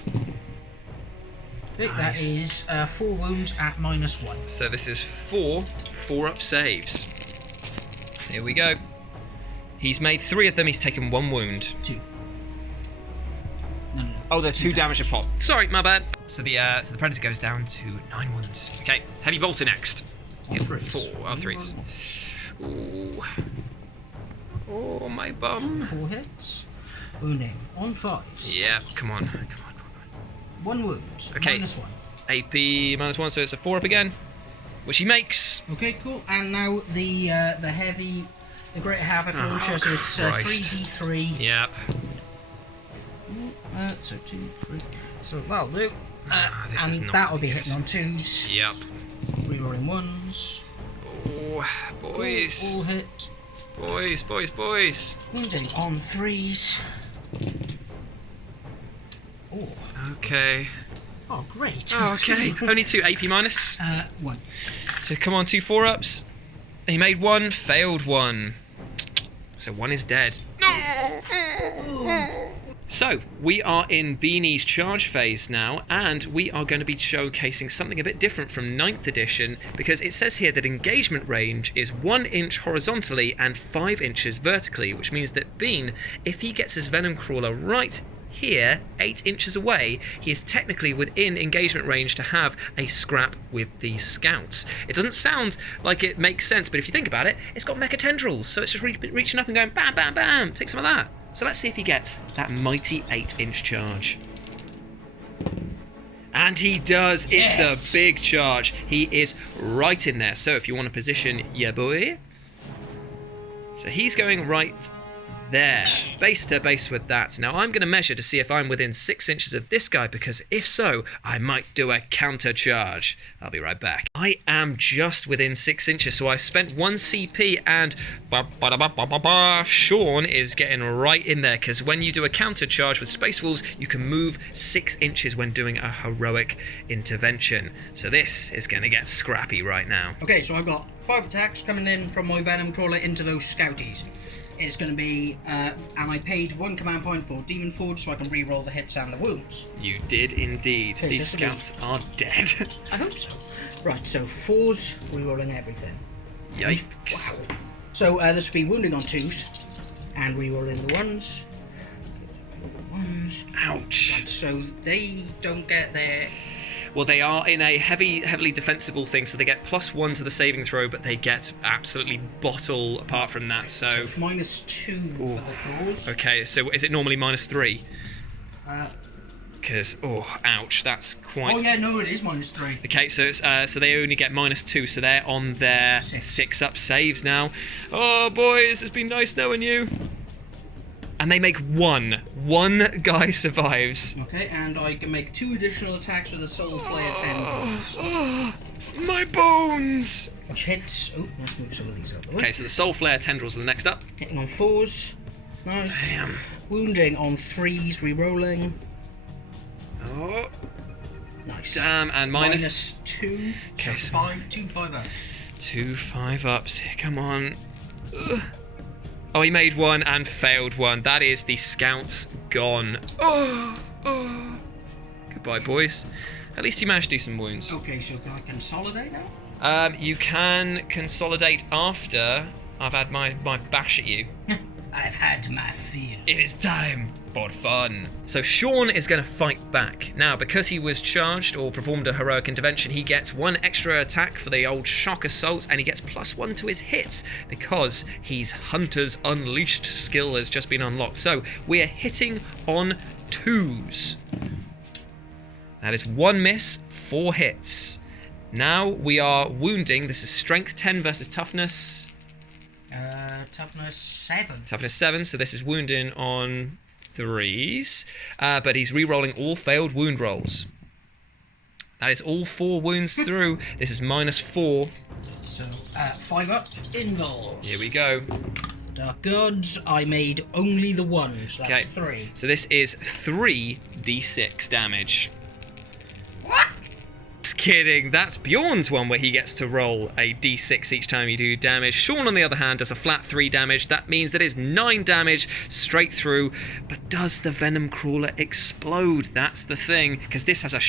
Okay, that is 4 wounds at -1. So this is 4-up saves. Here we go. He's made 3 of them. He's taken 1 wound. 2. No. Oh, they're 2 damage a pop. Sorry, my bad. So the Predator goes down to 9 wounds. Okay, Heavy Bolter next. On 3s. 4. Oh, 3s. Ooh. Oh, my bum. 4 hits. Wounding on 5s. Yeah, come on. 1 wound. Okay. -1. AP -1, so it's a 4-up again, which he makes. Okay, cool. And now the heavy, the Great Havoc launcher. So it's Christ. 3d3. Yep. So 2, 3. So that'll do. This is And not that'll be good. hitting on 2s. Yep. Rerolling 1s. Oh, boys. All hit. Boys. Wounding on 3s. Oh. Okay. Oh, great. Oh, okay. Only 2 AP minus. 1. So come on, 2 4-ups. He made 1, failed 1. So 1 is dead. No. So we are in Beanie's charge phase now, and we are going to be showcasing something a bit different from 9th edition, because it says here that engagement range is 1 inch horizontally and 5 inches vertically, which means that Bean, if he gets his Venom Crawler right here, 8 inches away, he is technically within engagement range to have a scrap with the scouts. It doesn't sound like it makes sense, but if you think about it, it's got mecha tendrils, so it's just reaching up and going bam, bam, bam, take some of that. So let's see if he gets that mighty 8-inch charge. And he does. Yes. It's a big charge. He is right in there. So if you want to position your boy. So he's going right There, base to base with that. Now I'm going to measure to see if I'm within 6 inches of this guy, because if so, I might do a counter charge. I'll be right back. I am just within 6 inches, so I've spent 1 CP, and Sean is getting right in there, because when you do a counter charge with Space Wolves, you can move 6 inches when doing a heroic intervention. So this is going to get scrappy right now. Okay, so I've got 5 attacks coming in from my Venom Crawler into those Scouties. It's going to be, and I paid 1 command point for Demon Forge so I can re-roll the hits and the wounds. You did indeed. Okay, These scouts are dead. I hope so. Right, so 4s, re-rolling everything. Yikes. Wow. So this will be wounding on 2s and re-rolling the 1s. Ouch. Right, so they don't get their... Well, they are in a heavily defensible thing, so they get +1 to the saving throw, but they get absolutely bottle apart from that, so it's -2 for the claws. Okay, so is it normally -3? Because, ouch, that's quite... Oh yeah, no, it is -3. Okay, so it's, so they only get -2, so they're on their 6 up saves now. Oh, boys, it's been nice knowing you. And they make 1. 1 guy survives. Okay, and I can make 2 additional attacks with the Soul Flare tendrils. My bones! Which hits... Oh, let's move some of these out of the way. Okay, so the Soul Flare tendrils are the next up. Hitting on 4s. Nice. Damn. Wounding on 3s, re-rolling. Oh. Nice. Damn, and minus... -2. Okay, so so 2 5-ups. 2 5-ups. Come on. Ugh. Oh, he made 1 and failed 1. That is the scouts gone. Oh. Goodbye, boys. At least you managed to do some wounds. Okay, so can I consolidate now? You can consolidate after I've had my bash at you. I've had my fill. It is time for fun. So Sean is going to fight back. Now, because he was charged or performed a heroic intervention, he gets 1 extra attack for the old shock assault, and he gets +1 to his hits because his Hunter's Unleashed skill has just been unlocked. So we're hitting on 2s. That is 1 miss, 4 hits. Now we are wounding. This is strength 10 versus toughness. Toughness 7. Toughness 7, so this is wounding on 3s, but he's re-rolling all failed wound rolls. That is all 4 wounds through. This is -4. So, 5 up, involves. Here we go. Dark Gods, I made only the 1s, so that's 3. So this is 3d6 damage. What? Just kidding, that's Bjorn's one where he gets to roll a d6 each time you do damage. Sean, on the other hand, does a flat 3 damage. That means that is 9 damage straight through. But does the Venom Crawler explode? That's the thing, because this has a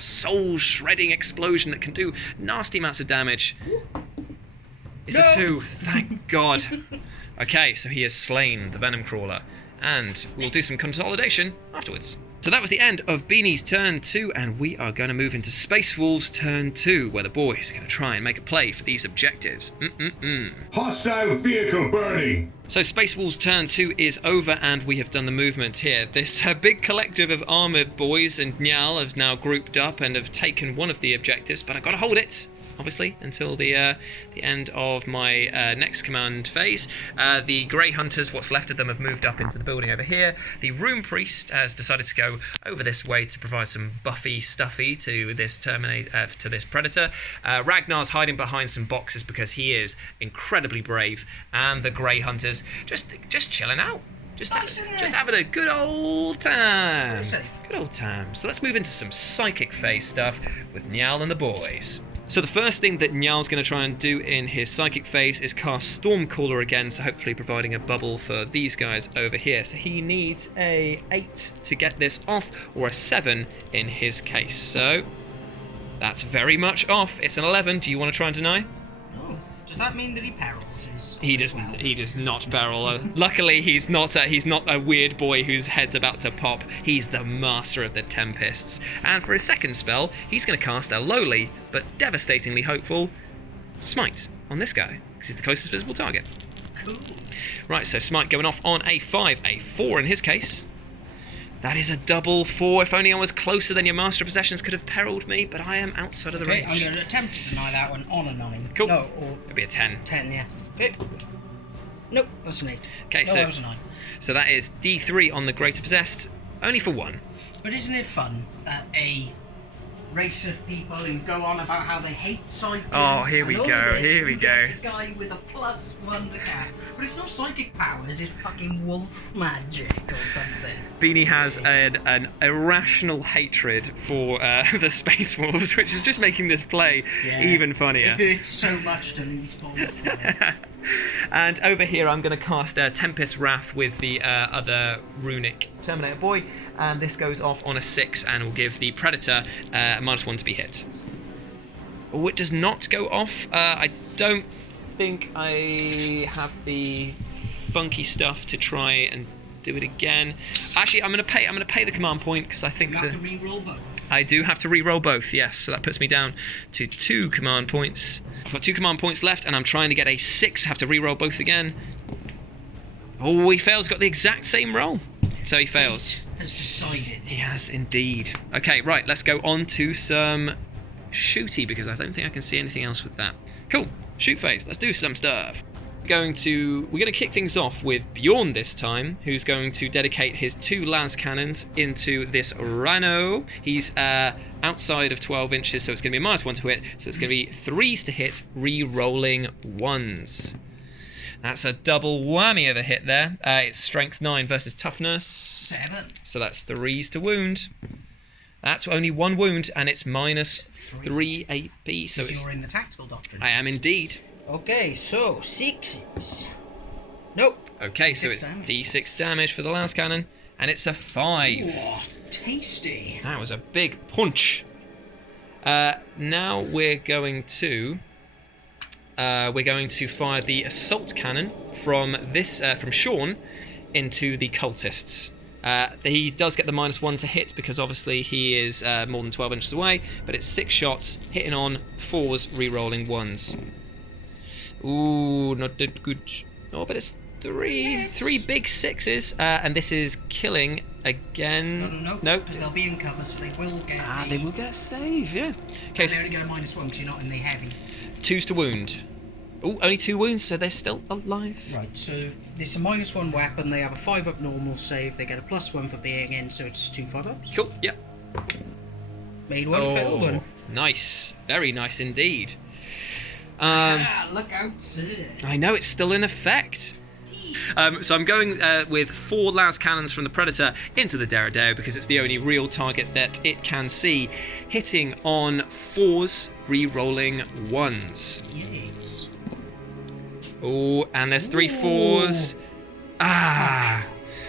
soul-shredding explosion that can do nasty amounts of damage. It's a 2, thank God. Okay, so he has slain the Venom Crawler, and we'll do some consolidation afterwards. So that was the end of Beanie's turn 2, and we are going to move into Space Wolves turn 2, where the boys are going to try and make a play for these objectives. Hostile vehicle burning. So Space Wolves turn 2 is over, and we have done the movement here. This big collective of armoured boys and Njal have now grouped up and have taken one of the objectives, but I've got to hold it, obviously, until the end of my next command phase. The Grey Hunters, what's left of them, have moved up into the building over here. The Rune Priest has decided to go over this way to provide some buffy stuffy to this to this Predator. Ragnar's hiding behind some boxes because he is incredibly brave, and the Grey Hunters just chilling out. Just having a good old time. Good old time. So let's move into some psychic phase stuff with Njal and the boys. So the first thing that Njal's going to try and do in his psychic phase is cast Stormcaller again, so hopefully providing a bubble for these guys over here. So he needs a 8 to get this off, or a 7 in his case. So that's very much off. It's an 11. Do you want to try and deny? No. Does that mean that he perils his... He does not barrel. Luckily, he's not a weird boy whose head's about to pop. He's the master of the Tempests. And for his second spell, he's going to cast a lowly but devastatingly hopeful Smite on this guy, because he's the closest visible target. Cool. Right, so Smite going off on a 5, a 4 in his case. That is a double 4. If only I was closer, then your Master of Possessions could have perilled me, but I am outside of the range. I'm going to attempt to deny that one on a 9. Cool. No, or... It'll be a 10. 10, yeah. Okay. Nope, that's an 8. Okay, no, so that was a 9. So that is D3 on the Greater Possessed, only for 1. But isn't it fun that a race of people who go on about how they hate psychics? Oh, here we and all go, this, here we you go. get the guy with a +1 to cast, but it's not psychic powers, it's fucking wolf magic or something. Beanie has an irrational hatred for the Space Wolves, which is just making this play even funnier. It hurts so much to lose points to them. And over here I'm going to cast Tempest Wrath with the other runic Terminator Boy, and this goes off on a 6 and will give the Predator -1 to be hit. Oh, it does not go off. I don't think I have the funky stuff to try and do it again. Actually, I'm going to pay the command point because I think You have to re-roll both. I do have to re-roll both. Yes, so that puts me down to 2 command points. I've got 2 command points left, and I'm trying to get a 6. Have to re-roll both again. Oh, he fails. Got the exact same roll, so he fails. Fate has decided. He has indeed. Okay, right. Let's go on to some shooty because I don't think I can see anything else with that. Cool. Shoot phase. Let's do some stuff. We're going to kick things off with Bjorn this time, who's going to dedicate his 2 las cannons into this rhino. He's outside of 12 inches, so it's going to be a -1 to hit. So it's going to be 3s to hit, re-rolling 1s. That's a double whammy of a hit there. It's strength 9 versus toughness 7. So that's 3s to wound. That's only 1 wound, and it's -3 AP. So You're in the tactical doctrine. I am indeed. Okay, so 6s. Nope. Okay, so D6 it's damage. D6 damage for the last cannon, and it's a 5. Ooh, tasty. That was a big punch. Now we're going to fire the assault cannon from Sean into the cultists. He does get the -1 to hit because obviously he is more than 12 inches away, but it's 6 shots, hitting on 4s, re-rolling 1s. Ooh, not that good. Oh, but it's 3 big 6s, and this is killing again. No, because they'll be in cover, so they will get. They will get a save, yeah. Okay, They only get a -1 because you're not in the heavy. 2s to wound. Oh, only 2 wounds, so they're still alive. Right, so this is a -1 weapon. They have a 5-up normal save. They get a +1 for being in, so it's 2 5-ups. Cool, yep. Made one, failed one. Nice, very nice indeed. Look out, sir. I know, it's still in effect. So I'm going with 4 las cannons from the Predator into the Derrido because it's the only real target that it can see, hitting on 4s, re-rolling 1s. Yes. Oh, and there's 3 4s.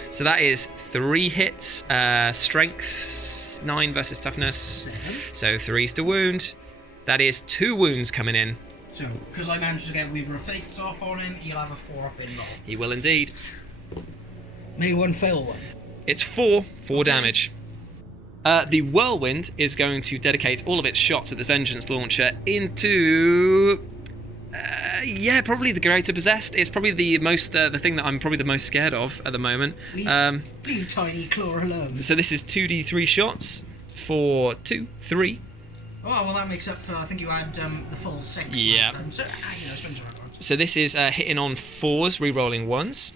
So that is 3 hits, strength 9 versus toughness. 7. So 3s to wound. That is 2 wounds coming in. So, because I managed to get Weaver of Fates off on him, he'll have a 4-up in roll. He will indeed. Made one, fail one. It's 4 damage. The Whirlwind is going to dedicate all of its shots at the Vengeance Launcher into... probably the Greater Possessed. It's probably the thing that I'm probably the most scared of at the moment. Leave Tiny Claw alone. So this is 2d3 shots for 2, 3. Oh, well, that makes up for, I think you had the full 6 Yeah. last time. So, swings around. So this is hitting on 4s, re-rolling 1s.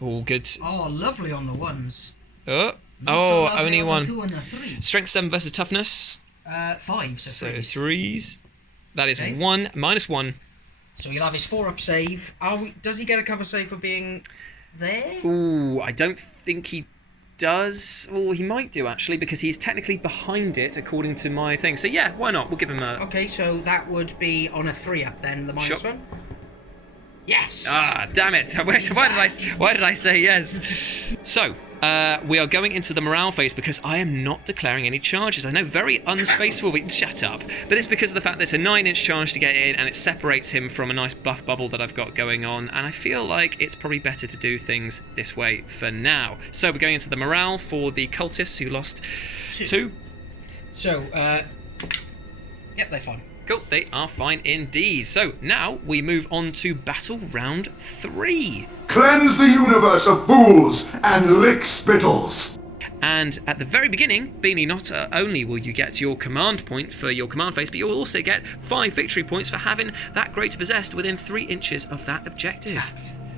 All good. Oh, lovely on the 1s. Oh, Not so lovely only on 1. The 2 and the 3. Strength 7 versus toughness. 5, so 3. 3s. That is Okay. 1, -1. So he'll have his 4-up save. Does he get a cover save for being there? Ooh, I don't think he does. Oh, he might do actually, because he's technically behind it according to my thing. So yeah, why not? We'll give him a... Okay, so that would be on a 3-up then, the -1. Sure. Yes! Ah, damn it! Why did I say yes? So, we are going into the morale phase because I am not declaring any charges. I know, very unspaceful. Shut up. But it's because of the fact that it's a 9-inch charge to get in, and it separates him from a nice buff bubble that I've got going on. And I feel like it's probably better to do things this way for now. So we're going into the morale for the cultists who lost 2. So, yep, they're fine. Cool, they are fine indeed. So now we move on to battle round 3. Cleanse the universe of fools and lick spittles. And at the very beginning, Beanie, not only will you get your command point for your command phase, but you'll also get 5 victory points for having that greater possessed within 3 inches of that objective.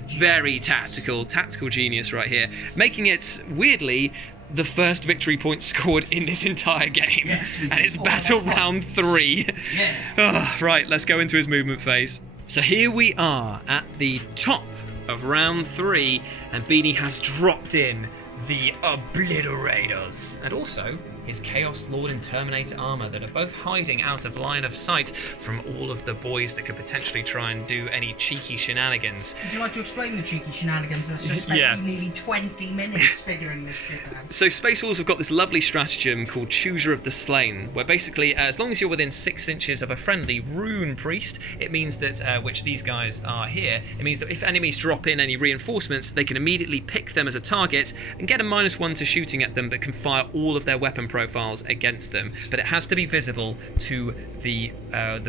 Very tactical genius right here. Making it, weirdly, the first victory point scored in this entire game. Yes, and it's battle round 3. Yeah. Oh, right, let's go into his movement phase. So here we are at the top of round 3, and Beanie has dropped in the Obliterators, and also his Chaos Lord and Terminator armor that are both hiding out of line of sight from all of the boys that could potentially try and do any cheeky shenanigans. Would you like to explain the cheeky shenanigans? That's just spent nearly 20 minutes figuring this shit out. So Space Wolves have got this lovely stratagem called Chooser of the Slain, where basically, as long as you're within 6 inches of a friendly rune priest, it means that, which these guys are here, it means that if enemies drop in any reinforcements, they can immediately pick them as a target and get a -1 to shooting at them, but can fire all of their weapon profiles against them. But it has to be visible to the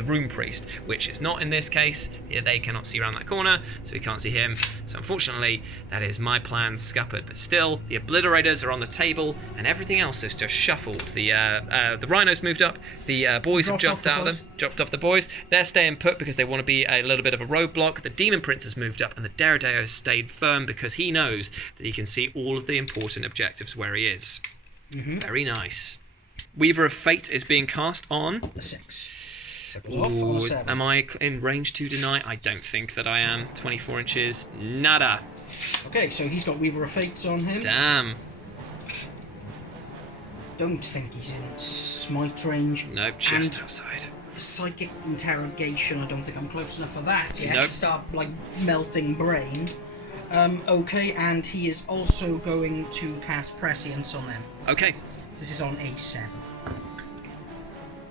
rune priest, which is not in this case. They cannot see around that corner, so we can't see him. So unfortunately, that is my plan scuppered. But still, the Obliterators are on the table, and everything else is just shuffled. The rhinos moved up. The boys have jumped out of them. Dropped off the boys. They're staying put because they want to be a little bit of a roadblock. The Demon Prince has moved up, and the Derrideo has stayed firm because he knows that he can see all of the important objectives where he is. Very nice. Weaver of Fate is being cast on A 6. Ooh, am I in range to deny? I don't think that I am. 24 inches. Nada. Okay, so he's got Weaver of Fates on him. Damn. Don't think he's in smite range. Nope, just outside. The psychic interrogation, I don't think I'm close enough for that yet. Nope. To start, like, melting brain. Okay, and he is also going to cast Prescience on them. Okay. This is on a 7.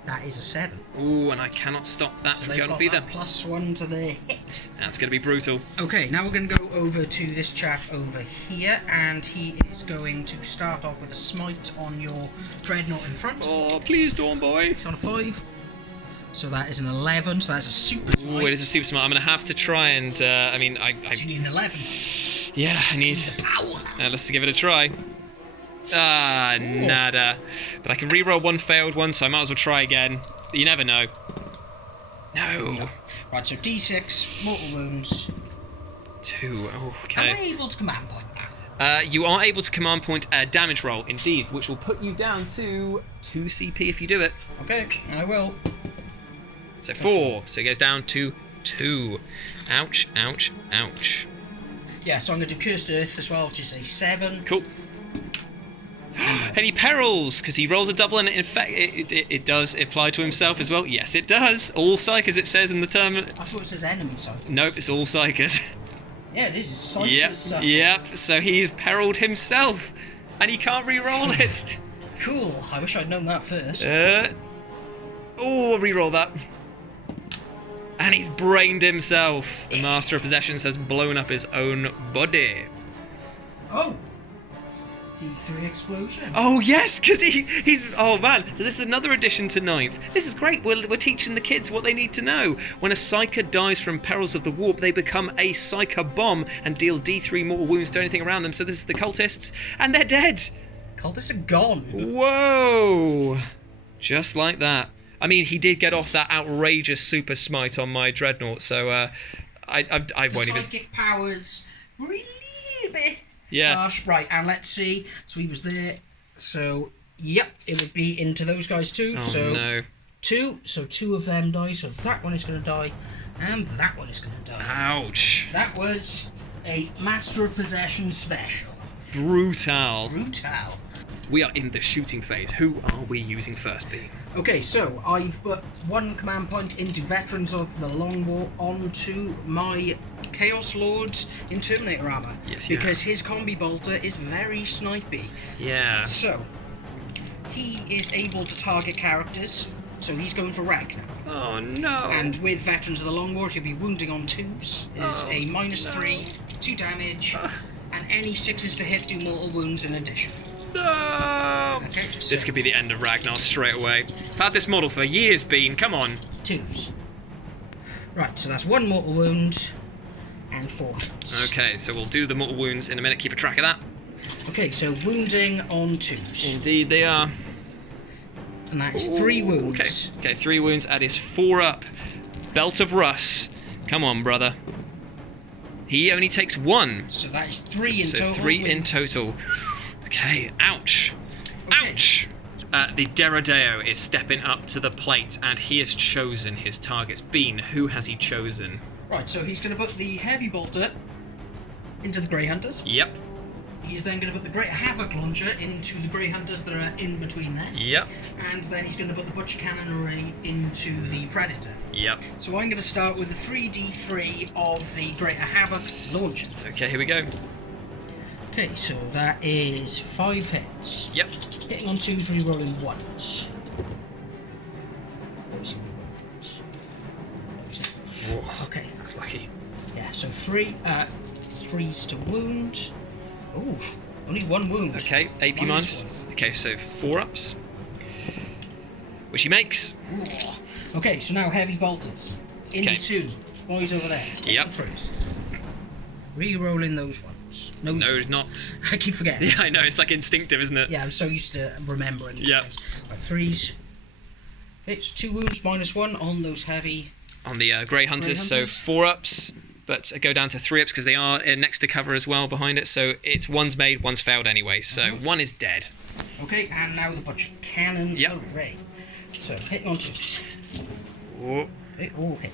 That is a 7. Ooh, and I cannot stop that So from they've going got off either. that +1 to their hit. That's going to be brutal. Okay, now we're going to go over to this chap over here, and he is going to start off with a smite on your Dreadnought in front. Oh, please, Dawn Boy. It's on a 5. So that is an 11, so that's a super smite. Ooh, it is a super smart. I'm going to have to try and, So you need an 11. Yeah, I need... The power. Let's give it a try. Ah, nada. But I can reroll one failed one, so I might as well try again. You never know. No. Right, so D6, mortal wounds. 2. Oh, Am I okay. able to command point that? You are able to command point a damage roll, indeed, which will put you down to 2 CP if you do it. Okay, I will. So 4. So it goes down to 2. Ouch, ouch, ouch. Yeah, so I'm going to do Cursed Earth as well, which is a 7. Cool. Any perils? Because he rolls a double and in fact it does apply to himself as well. Yes, it does. All psychers, it says in the term. I thought it says enemy psychers. Nope, it's all psychers. Yeah, it is. It's psychers. Yep. So he's perilled himself, and he can't re-roll it. Cool. I wish I'd known that first. Oh, re-roll that. And he's brained himself. The Master of Possessions has blown up his own body. Oh. D3 explosion. Oh yes, because he's oh man. So this is another addition to 9th. This is great. We're teaching the kids what they need to know. When a psyker dies from perils of the warp, they become a psyker bomb and deal D3 mortal wounds to anything around them. So this is the cultists, and they're dead. Cultists are gone. Whoa! Just like that. I mean, he did get off that outrageous super smite on my dreadnought, so I won't even. Psychic powers really a bit. Yeah. Harsh. Right, and let's see. So he was there. So, yep, it would be into those guys too. Oh so no. 2. So 2 of them die. So that one is going to die. And that one is going to die. Ouch. That was a Master of Possession special. Brutal. Brutal. We are in the shooting phase. Who are we using first, Bean? Okay, so I've put 1 command point into Veterans of the Long War onto my Chaos Lord in Terminator armor. Yes, you because his combi bolter is very snipey. Yeah. So, he is able to target characters, so he's going for Ragnar. Oh no. And with Veterans of the Long War, he'll be wounding on 2s, is a -3, 2 damage, and any 6s to hit do mortal wounds in addition. No. Okay, This could be the end of Ragnar straight away. I've had this model for years, Bean. Come on. 2s. Right, so that's 1 mortal wound and 4 hit hits. Okay, so we'll do the mortal wounds in a minute. Keep a track of that. Okay, so wounding on 2s. Indeed they are. And that is 3 wounds. Okay, 3 wounds. That is 4 up. Belt of Russ. Come on, brother. He only takes 1. So that is 3 in total. So 3 in total. Okay, ouch. Okay. Ouch. The Derodeo is stepping up to the plate, and he has chosen his targets. Bean, who has he chosen? Right, so he's going to put the Heavy Bolter into the Grey Hunters. Yep. He's then going to put the Great Havoc Launcher into the Grey Hunters that are in between there. Yep. And then he's going to put the Butcher Cannon Array into the Predator. Yep. So I'm going to start with the 3d3 of the Great Havoc Launcher. Okay, here we go. Okay, so that is 5 hits. Yep. Hitting on 2s, rerolling 1s. Okay. That's lucky. Yeah, so 3s to wound. Ooh, only 1 wound. Okay, AP minus. Okay, so 4 ups. Which he makes. Ooh. Okay, so now Heavy Bolters. Into boys over there. Yep. Re-rolling those ones. No, it's not. I keep forgetting. Yeah, I know, it's like instinctive, isn't it? Yeah, I'm so used to remembering. Yep. Right, 3s. It's 2 wounds, -1 on those heavy. On the Grey Hunters, so 4 ups. But go down to 3 ups because they are next to cover as well behind it. So it's 1's made, 1's failed anyway. So 1 is dead. Okay, and now the Butcher Cannon Array. So hitting on 2s. Oh. They all hit.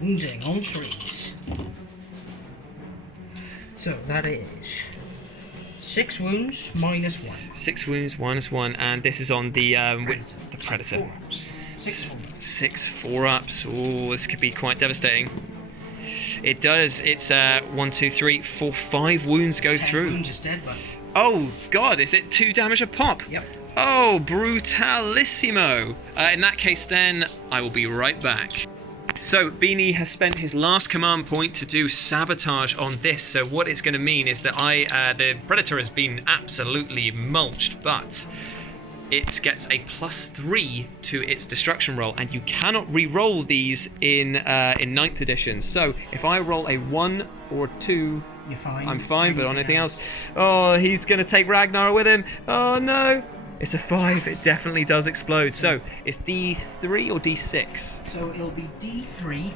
Wounding on 3s. So that is 6 wounds, -1. 6 wounds, -1, and this is on the Predator. 4 ups. 6 wounds. 6 4 ups. Oh, this could be quite devastating. It does. It's 1, 2, 3, 4, 5 wounds go 10 through. wounds is dead, but... Oh God! Is it 2 damage a pop? Yep. Oh, brutalissimo! In that case, then I will be right back. So Beanie has spent his last command point to do sabotage on this. So what it's going to mean is that the Predator has been absolutely mulched, but it gets a +3 to its destruction roll, and you cannot re-roll these in 9th edition. So if I roll a 1 or 2, you're fine. I'm fine, but on anything else, oh, he's going to take Ragnar with him. Oh no, it's a 5. It definitely does explode. So it's D3 or D6? So it'll be D3.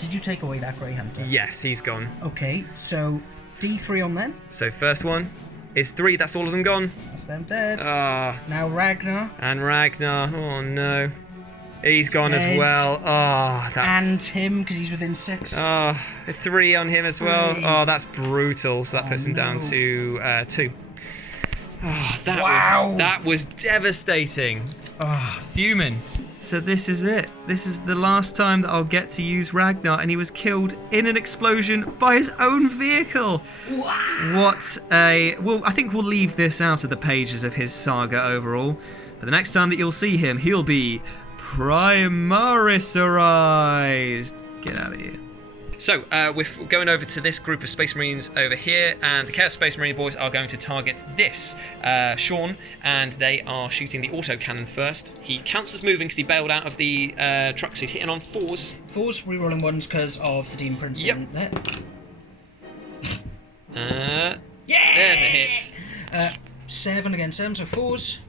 Did you take away that Grey Hunter? Yes, he's gone. Okay, so D3 on them. So first one is 3. That's all of them gone. That's them dead. Ah. Now Ragnar. And Ragnar. Oh no. He's gone dead. as well. Oh, that's... And him, because he's within 6. Oh, a 3 on him as well. 3. Oh, that's brutal. So that puts him down to 2. Oh, that was devastating. Oh, fuming. So this is it. This is the last time that I'll get to use Ragnar, and he was killed in an explosion by his own vehicle. Wow. What a... Well, I think we'll leave this out of the pages of his saga overall. But the next time that you'll see him, he'll be Primarisized. Get out of here. So, we're going over to this group of Space Marines over here, and the Chaos Space Marine boys are going to target this Sean, and they are shooting the autocannon first. He counts as moving because he bailed out of the truck, so he's hitting on 4s. 4s, rerolling 1s because of the Demon Prince in there. Yeah! There's a hit. 7 against 7, so 4s.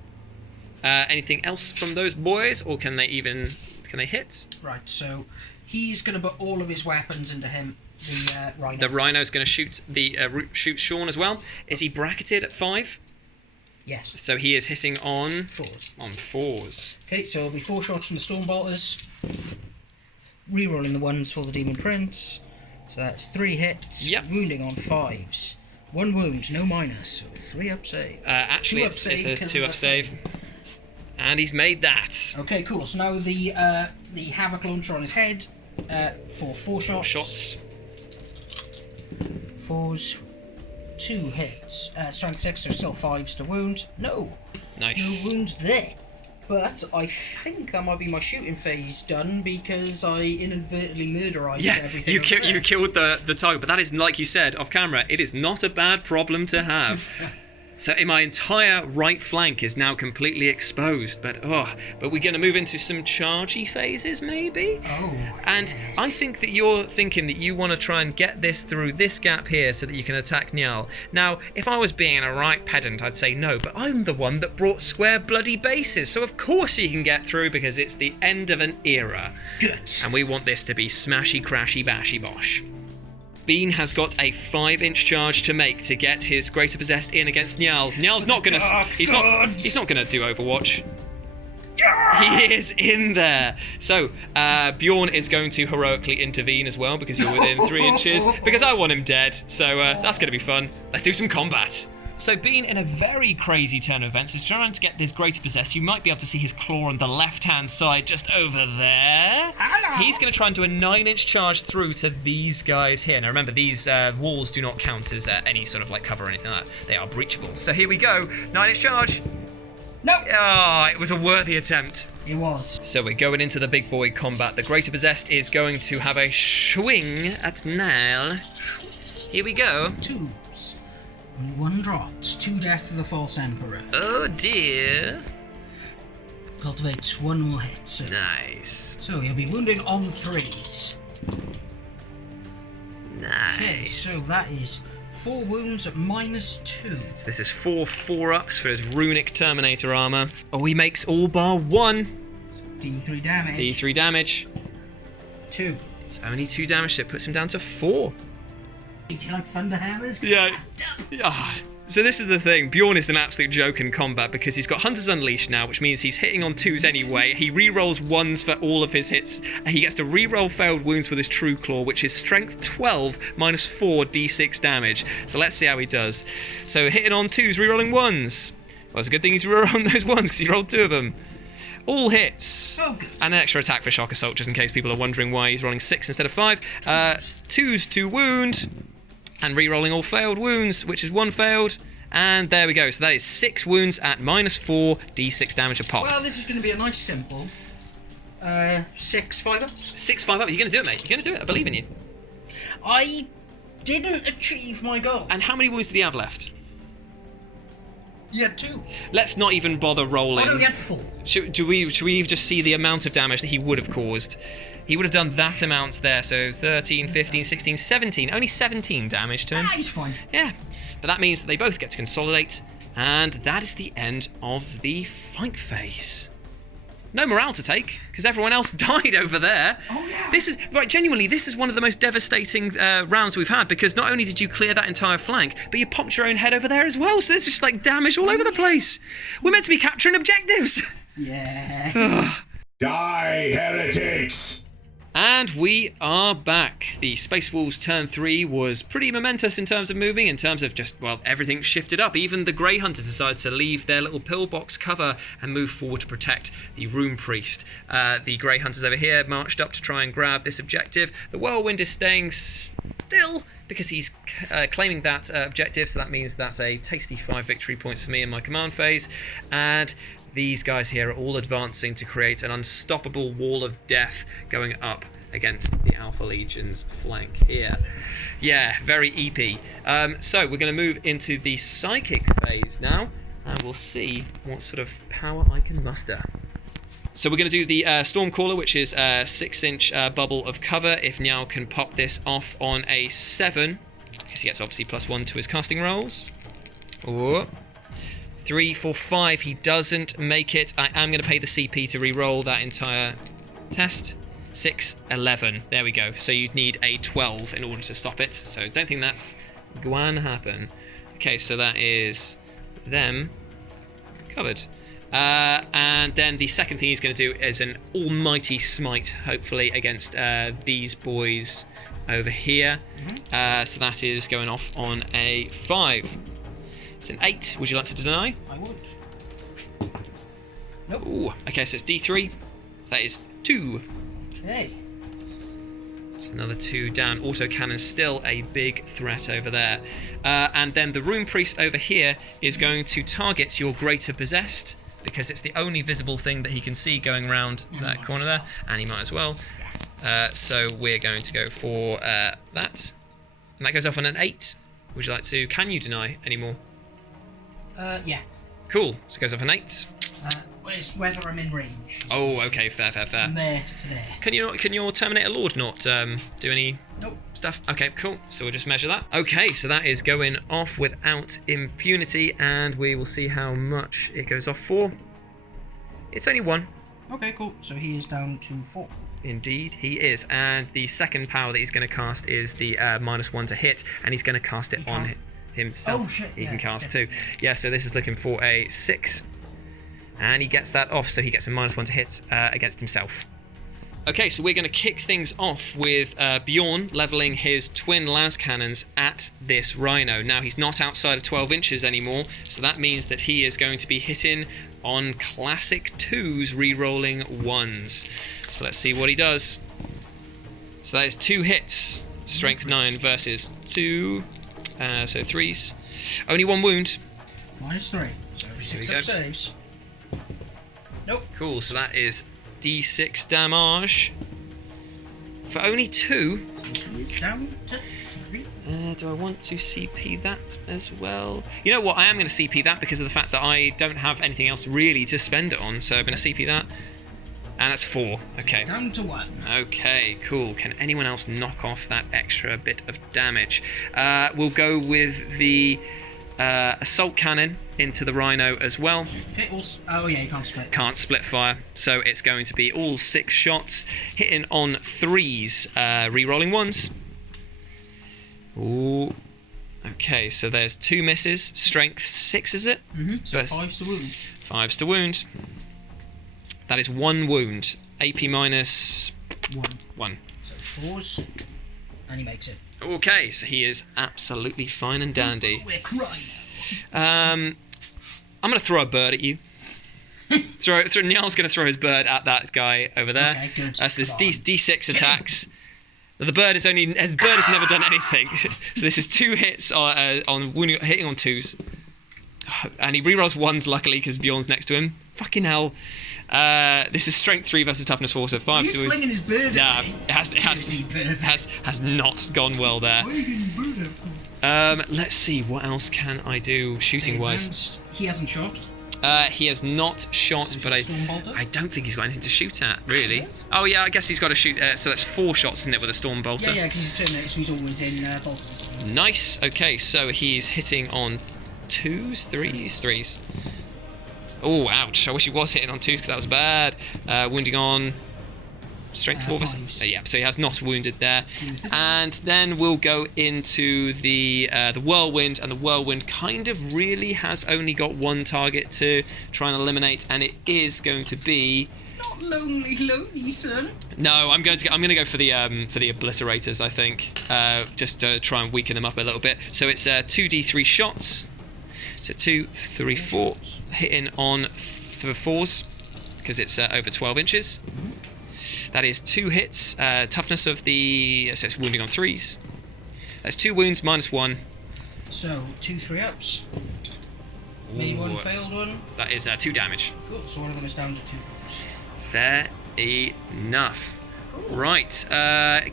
Anything else from those boys, or can they hit? Right, so he's going to put all of his weapons into him. The Rhino. The Rhino's going to shoot shoot Sean as well. Is he bracketed at 5? Yes. So he is hitting on 4s. On 4s. Okay, so it'll be 4 shots from the Stormbolters. Rerolling the 1s for the Demon Prince. So that's 3 hits. Yep. Wounding on 5s. 1 wound, no minus. So 3 up save. Actually, it's a 2 up save. And he's made that. Okay, cool. So now the Havoc Launcher on his head for 4 shots. 4s, 2 hits. Strength 6, so still 5s to wound. No. Nice. No wounds there. But I think that might be my shooting phase done because I inadvertently murderized everything. You killed the target, but that is, like you said off camera, it is not a bad problem to have. So my entire right flank is now completely exposed, but we're going to move into some chargey phases, maybe? Oh, and yes. I think that you're thinking that you want to try and get this through this gap here so that you can attack Njal. Now, if I was being a right pedant, I'd say no, but I'm the one that brought square bloody bases, so of course you can get through because it's the end of an era. Good. And we want this to be smashy, crashy, bashy, bosh. Bean has got a 5-inch charge to make to get his Greater Possessed in against Njal. Njal's not gonna. He's not gonna do Overwatch. He is in there. So Bjorn is going to heroically intervene as well because you're within 3 inches. Because I want him dead. So that's gonna be fun. Let's do some combat. So Bean, in a very crazy turn of events, is trying to get this Greater Possessed. You might be able to see his claw on the left-hand side just over there. Hello. He's going to try and do a 9-inch charge through to these guys here. Now remember, these walls do not count as any sort of like cover or anything like that. They are breachable. So here we go. 9-inch charge. No. Oh, it was a worthy attempt. It was. So we're going into the big boy combat. The Greater Possessed is going to have a swing at Nile. Here we go. Twos. Only one dropped. 2 death of the False Emperor. Oh dear. Cultivates 1 more hit. So. Nice. So he'll be wounding on 3s. Nice. Okay, so that is 4 wounds at -2. So this is 4 4-ups for his runic Terminator armor. Oh, he makes all bar 1. D3 damage. D3 damage. 2. It's only 2 damage, so it puts him down to 4. Do you like thunder hammers? Yeah. So this is the thing. Bjorn is an absolute joke in combat because he's got Hunters Unleashed now, which means he's hitting on 2s anyway. He re-rolls 1s for all of his hits. And he gets to re-roll failed wounds with his True Claw, which is Strength 12 -4 D6 damage. So let's see how he does. So hitting on 2s, re-rolling 1s. Well, it's a good thing he's re-rolling those 1s because he rolled 2 of them. All hits. Oh, good. And an extra attack for Shock Assault, just in case people are wondering why he's rolling 6 instead of 5. 2s to wound. And re-rolling all failed wounds, which is 1 failed. And there we go. So that is 6 wounds at -4 D6 damage a pop. Well, this is going to be a nice simple 6 5-ups. 6 5-up. You're going to do it, mate. You're going to do it. I believe in you. I didn't achieve my goal. And how many wounds did he have left? You had 2. Let's not even bother rolling. Oh no, he had 4. Should we just see the amount of damage that he would have caused? He would have done that amount there, so 13, 15, 16, 17. Only 17 damage to him. Ah, he's fine. Yeah, but that means that they both get to consolidate, and that is the end of the fight phase. No morale to take, because everyone else died over there. Oh, yeah. This is, right, genuinely, this is one of the most devastating rounds we've had, because not only did you clear that entire flank, but you popped your own head over there as well, so there's just, like, damage all over the place. We're meant to be capturing objectives. Yeah. Die, heretics! And we are back. The Space Wolves turn 3 was pretty momentous in terms of moving, in terms of just, well, everything shifted up. Even the Grey Hunters decided to leave their little pillbox cover and move forward to protect the Rune Priest. The Grey Hunters over here marched up to try and grab this objective. The Whirlwind is staying still because he's claiming that objective, so that means that's a tasty 5 victory points for me in my command phase. And these guys here are all advancing to create an unstoppable wall of death going up against the Alpha Legion's flank here. Yeah, very EP. So we're going to move into the psychic phase now, and we'll see what sort of power I can muster. So we're going to do the Stormcaller, which is a 6-inch bubble of cover. If Njal can pop this off on a 7, because he gets obviously +1 to his casting rolls. Ooh. 3, 4, 5, he doesn't make it. I am going to pay the CP to re-roll that entire test. 6, 11. There we go. So you'd need a 12 in order to stop it. So don't think that's going to happen. Okay, so that is them covered. And then the second thing he's going to do is an almighty smite, hopefully, against these boys over here. So that is going off on a 5. It's an 8. Would you like to deny? I would. Nope. Ooh, okay, so it's D3. So that is 2. Hey. It's another 2 down. Autocannon still a big threat over there. And then the Rune Priest over here is going to target your Greater Possessed, because it's the only visible thing that he can see going around that corner there. And he might as well. So we're going to go for that. And that goes off on an 8. Would you like to... Can you deny anymore? Yeah. Cool. So it goes off an 8. It's whether I'm in range. Oh, okay, fair. From there to there. Can your Terminator Lord not do any stuff? Okay, cool. So we'll just measure that. Okay, so that is going off without impunity, and we will see how much it goes off for. It's only 1. Okay, cool. So he is down to 4. Indeed, he is. And the second power that he's going to cast is the -1 to hit, and he's going to cast it on himself. Oh, shit. He can cast 2. Yeah, so this is looking for a 6. And he gets that off, so he gets a -1 to hit against himself. Okay, so we're going to kick things off with Bjorn leveling his twin las cannons at this rhino. Now, he's not outside of 12 inches anymore, so that means that he is going to be hitting on classic 2s, re-rolling 1s. So let's see what he does. So that is 2 hits. Strength 9 versus 2, so 3s. Only 1 wound. -3, so 6 up saves. Nope. Cool, so that is D6 damage for only 2. He's down to 3. Do I want to CP that as well? You know what, I am going to CP that because of the fact that I don't have anything else really to spend it on, so I'm going to CP that. And that's 4. Okay. Down to 1. Okay, cool. Can anyone else knock off that extra bit of damage? We'll go with the assault cannon into the rhino as well. Oh yeah, you can't split. Can't split fire, so it's going to be all 6 shots, hitting on 3s, re-rolling 1s. Ooh. Okay, so there's 2 misses. Strength 6, is it? So 5's to wound. 5's to wound. That is 1 wound. AP minus 1. So 4s, and he makes it. Okay, so he is absolutely fine and dandy. We're crying. I'm going to throw a bird at you. Niall's going to throw his bird at that guy over there. Okay, good. So this D6 attacks. The bird has never done anything. So this is 2 hits on wounding, hitting on 2s. And he rerolls 1s luckily because Bjorn's next to him. Fucking hell. This is strength 3 versus toughness 4, so 5. He's flinging his bird. Nah, it has not gone well there. Let's see, what else can I do shooting wise? He hasn't shot. He has not shot, but I don't think he's got anything to shoot at, really. Oh yeah, I guess he's got to shoot. So that's 4 shots, isn't it, with a storm bolter? Yeah, because he's a Terminator, so he's always in bolters. Nice. Okay, so he's hitting on 2s, 3s. Oh, ouch. I wish he was hitting on 2s because that was bad. Wounding on strength 4. Yeah, so he has not wounded there. And then we'll go into the whirlwind, and the whirlwind kind of really has only got 1 target to try and eliminate, and it is going to be... Not lonely, son. No, I'm going to go for the obliterators, I think, just to try and weaken them up a little bit. So it's 2d3 shots. So 2, 3, 4, hitting on 4s because it's over 12 inches. That is 2 hits. Toughness of the... So it's wounding on 3s. That's 2 wounds, -1. So 2 3-ups. Maybe 1 failed one. So that is 2 damage. Cool, so one of them is down to 2 points. Fair enough. Right,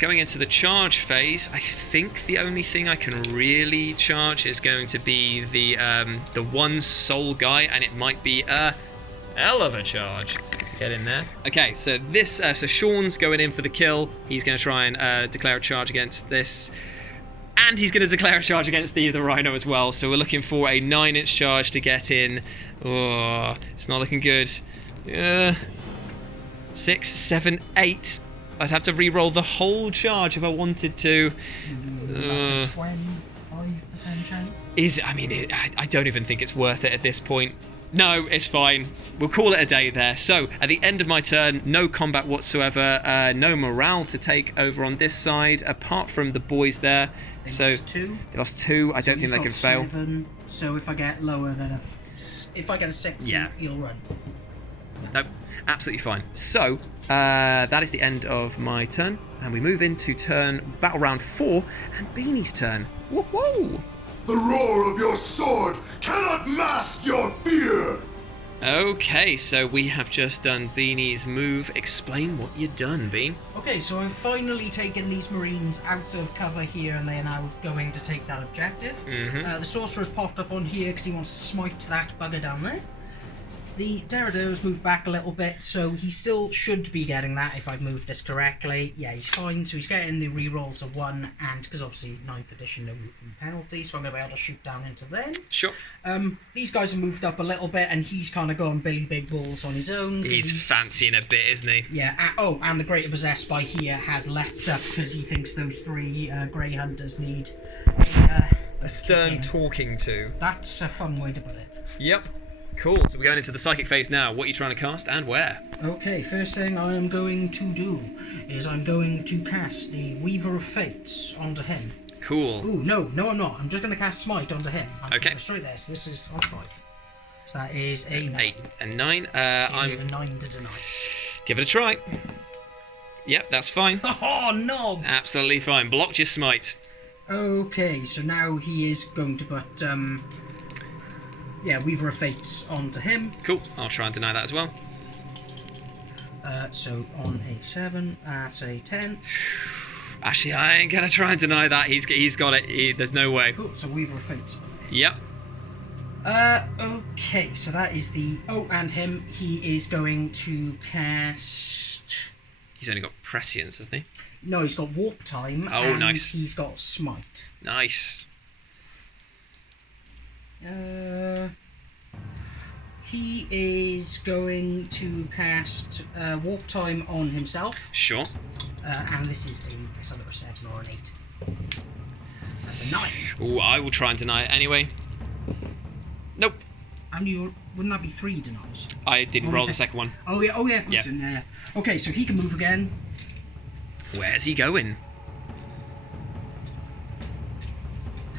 going into the charge phase, I think the only thing I can really charge is going to be the 1 soul guy, and it might be a hell of a charge. Get in there. Okay, so this, so Sean's going in for the kill. He's going to try and declare a charge against this, and he's going to declare a charge against the rhino as well. So we're looking for a 9-inch charge to get in. Oh, it's not looking good. 6, 7, 8. I'd have to re-roll the whole charge if I wanted to. That's a 25% chance. I don't even think it's worth it at this point. No, it's fine. We'll call it a day there. So, at the end of my turn, no combat whatsoever. No morale to take over on this side, apart from the boys there. They lost 2. I don't think they can fail. 7, so if I get lower than if I get a 6, you'll run. Nope. Absolutely fine. So, that is the end of my turn, and we move into battle round 4, and Beanie's turn. Whoa! The roar of your sword cannot mask your fear! Okay, so we have just done Beanie's move. Explain what you've done, Bean. Okay, so I've finally taken these Marines out of cover here, and they are now going to take that objective. The Sorcerer's popped up on here because he wants to smite that bugger down there. The Derrideur's moved back a little bit, so he still should be getting that if I've moved this correctly. Yeah, he's fine, so he's getting the rerolls of 1, and because obviously 9th edition, no movement penalty, so I'm going to be able to shoot down into them. Sure. These guys have moved up a little bit, and he's kind of gone Billy Big Balls on his own. He's fancying a bit, isn't he? Yeah, and the Greater Possessed by here has leapt up because he thinks those 3 Grey Hunters need A stern talking to. That's a fun way to put it. Yep. Cool, so we're going into the psychic phase now. What are you trying to cast and where? Okay, first thing I am going to do is I'm going to cast the Weaver of Fates onto him. Cool. Ooh, no, I'm not. I'm just going to cast Smite onto him. I'm okay. Straight there, so this is on 5. So that is a 9. 8 and 9. I'm a 9 to deny. Give it a try. Yep, that's fine. Oh, no! Absolutely fine. Blocked your smite. Okay, so now he is going to put, Weaver of Fates onto him. Cool. I'll try and deny that as well. So on a 7, that's a 10. Actually, I ain't gonna try and deny that. He's got it. There's no way. Cool, so Weaver of Fates. Yep. Okay, so that is the... Oh, and him, he is going to cast... He's only got prescience, hasn't he? No, he's got Warp Time. Oh, and nice. He's got Smite. Nice. He is going to cast Warp Time on himself. Sure. And this is either a 7 or an 8. That's a 9. Ooh, I will try and deny it anyway. Nope. And wouldn't that be 3 denies? I didn't roll the second one. Oh yeah. Yeah. Okay, so he can move again. Where's he going?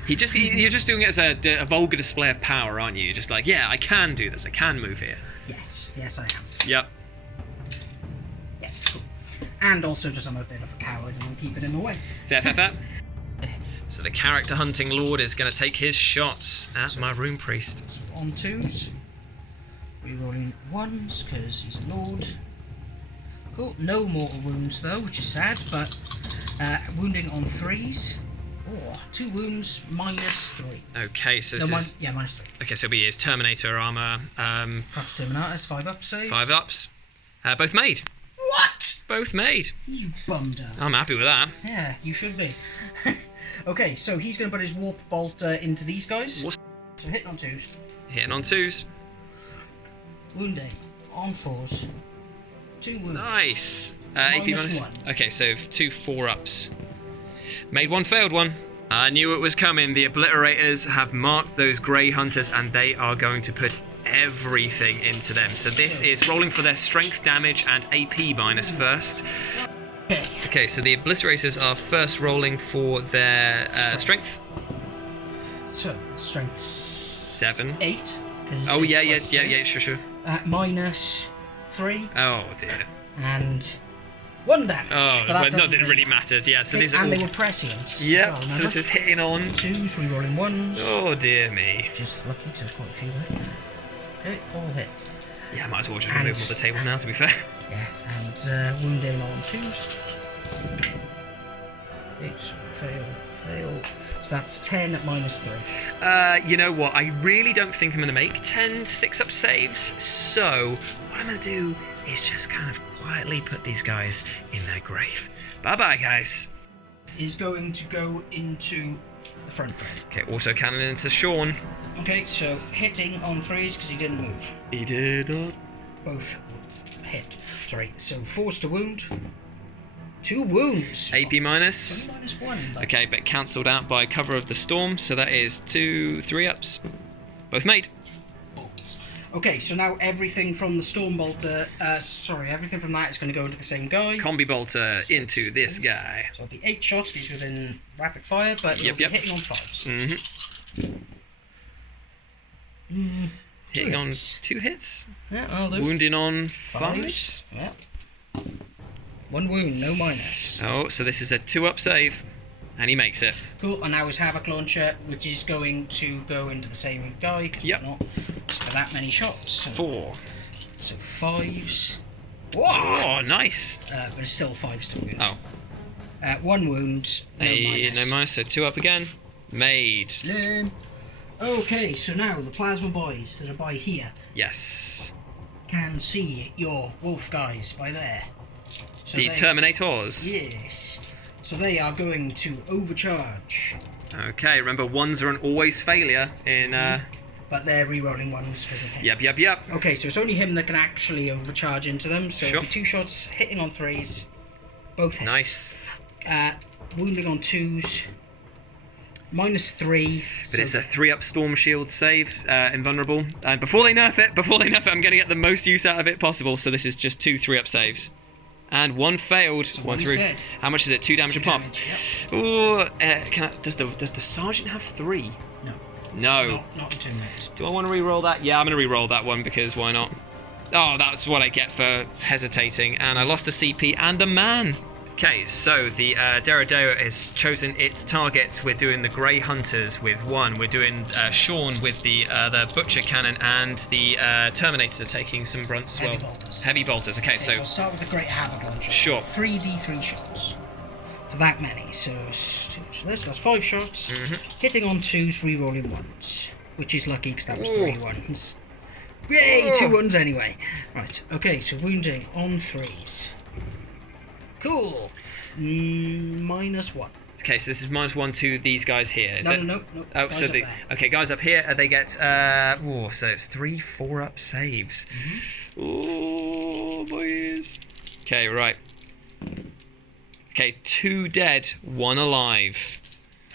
You're just doing it as a vulgar display of power, aren't you? You're just like, yeah, I can do this. I can move here. Yes, I am. Yep. Yeah, cool. And also just I'm a bit of a coward and I'm keeping him away. Fair. So the character hunting lord is going to take his shots at my rune priest. So on 2s. Rerolling 1s because he's a lord. Cool. No mortal wounds though, which is sad, but wounding on 3s. Oh, 2 wounds, -3. Okay, so -3. Okay, so it'll be his Terminator armor. Pax Terminatus, 5 up save. 5 ups. Both made. What? Both made. You bummed out. I'm happy with that. Yeah, you should be. Okay, so he's going to put his Warp Bolt into these guys. So hitting on 2s. Hitting on 2s. Wounding on 4s. 2 wounds. Nice. AP minus 1. Okay, so 2 4-ups. Made 1, failed 1. I knew it was coming. The Obliterators have marked those Grey Hunters and they are going to put everything into them. So this is rolling for their strength damage and AP minus first. Okay, so the Obliterators are first rolling for their strength. So, strength 7. 8. Oh, yeah, sure. -3. Oh, dear. And 1 damage. Oh, well, nothing really mattered. Yeah, so these are and all... they were prescient. Yep, well, so this is hitting on... 2s, rerolling 1s. Oh, dear me. Just lucky, so there's quite a few there. Okay, all hit. Yeah, I might as well just remove them off the table now, to be fair. Yeah, and wounding on 2s. Okay, so fail. So that's 10 at -3. You know what? I really don't think I'm going to make 10 6-up saves. So what I'm going to do is just kind of quietly put these guys in their grave. Bye-bye, guys. Is going to go into the front bed. Okay, also cannon into Sean. Okay, so hitting on 3s because he didn't move. He did not. Both hit. Sorry, so forced to wound. 2 wounds. AP minus. -1. Okay, but cancelled out by cover of the storm, so that is 2 3-ups. Both made. Okay, so now everything from the Storm Bolter, everything from that is going to go into the same guy. Combi bolter into this guy. So it'll be 8 shots, he's within rapid fire, but he'll be hitting on 5s. Hitting on 2 hits. Yeah, I'll do. Wounding on 5s. Yeah. 1 wound, no minus. Oh, so this is a 2-up save. And he makes it. Cool, and now his Havoc Launcher, which is going to go into the same guy, because Yep. why not? So for that many shots. So 4. 5s. Oh, nice. But it's still 5 still good. Oh. 1 wound, no minus. No minus, so 2 up again. Made. Learn. Okay, so now the plasma boys that are by here Yes. can see your wolf guys by there. So The Terminators. Yes. So they are going to overcharge. Okay, remember, 1s are an always failure in... But they're re-rolling ones because of him. Yep. Okay, so it's only him that can actually overcharge into them. So Sure. it'll be 2 shots, hitting on 3s. Both hits. Nice. Wounding on 2s. -3. But it's a 3-up Storm Shield save, invulnerable. And before they nerf it, I'm going to get the most use out of it possible. So this is just 2 3-up saves. And 1 failed. So 1 one's through. dead. How much is it? 2 damage a pop. Ooh, does the Sergeant have 3? No. Not in 2 minutes. Do I want to re-roll that? Yeah, I'm going to re-roll that one because why not? Oh, that's what I get for hesitating. And I lost a CP and a man. Okay, so the Derrideo has chosen its targets. We're doing the Grey Hunters with 1. We're doing Sean with the Butcher Cannon, and the Terminators are taking some brunts as well. Heavy bolters. Heavy bolters. Okay, So so we'll start with the Great Havoc Launcher. Sure. 3d3 shots. For that many. So that's 5 shots. Hitting on 2s, re-rolling 1s. Which is lucky because that was 3 1s. Yay, 2 1s anyway. Right, okay, so wounding on 3s. Cool. -1. okay, so this is -1 to these guys here. Is it? No. Oh, Guys so up the there. guys up here, they get so it's 3 4-up saves. Oh, boys. Okay, right. Okay, 2 dead, 1 alive.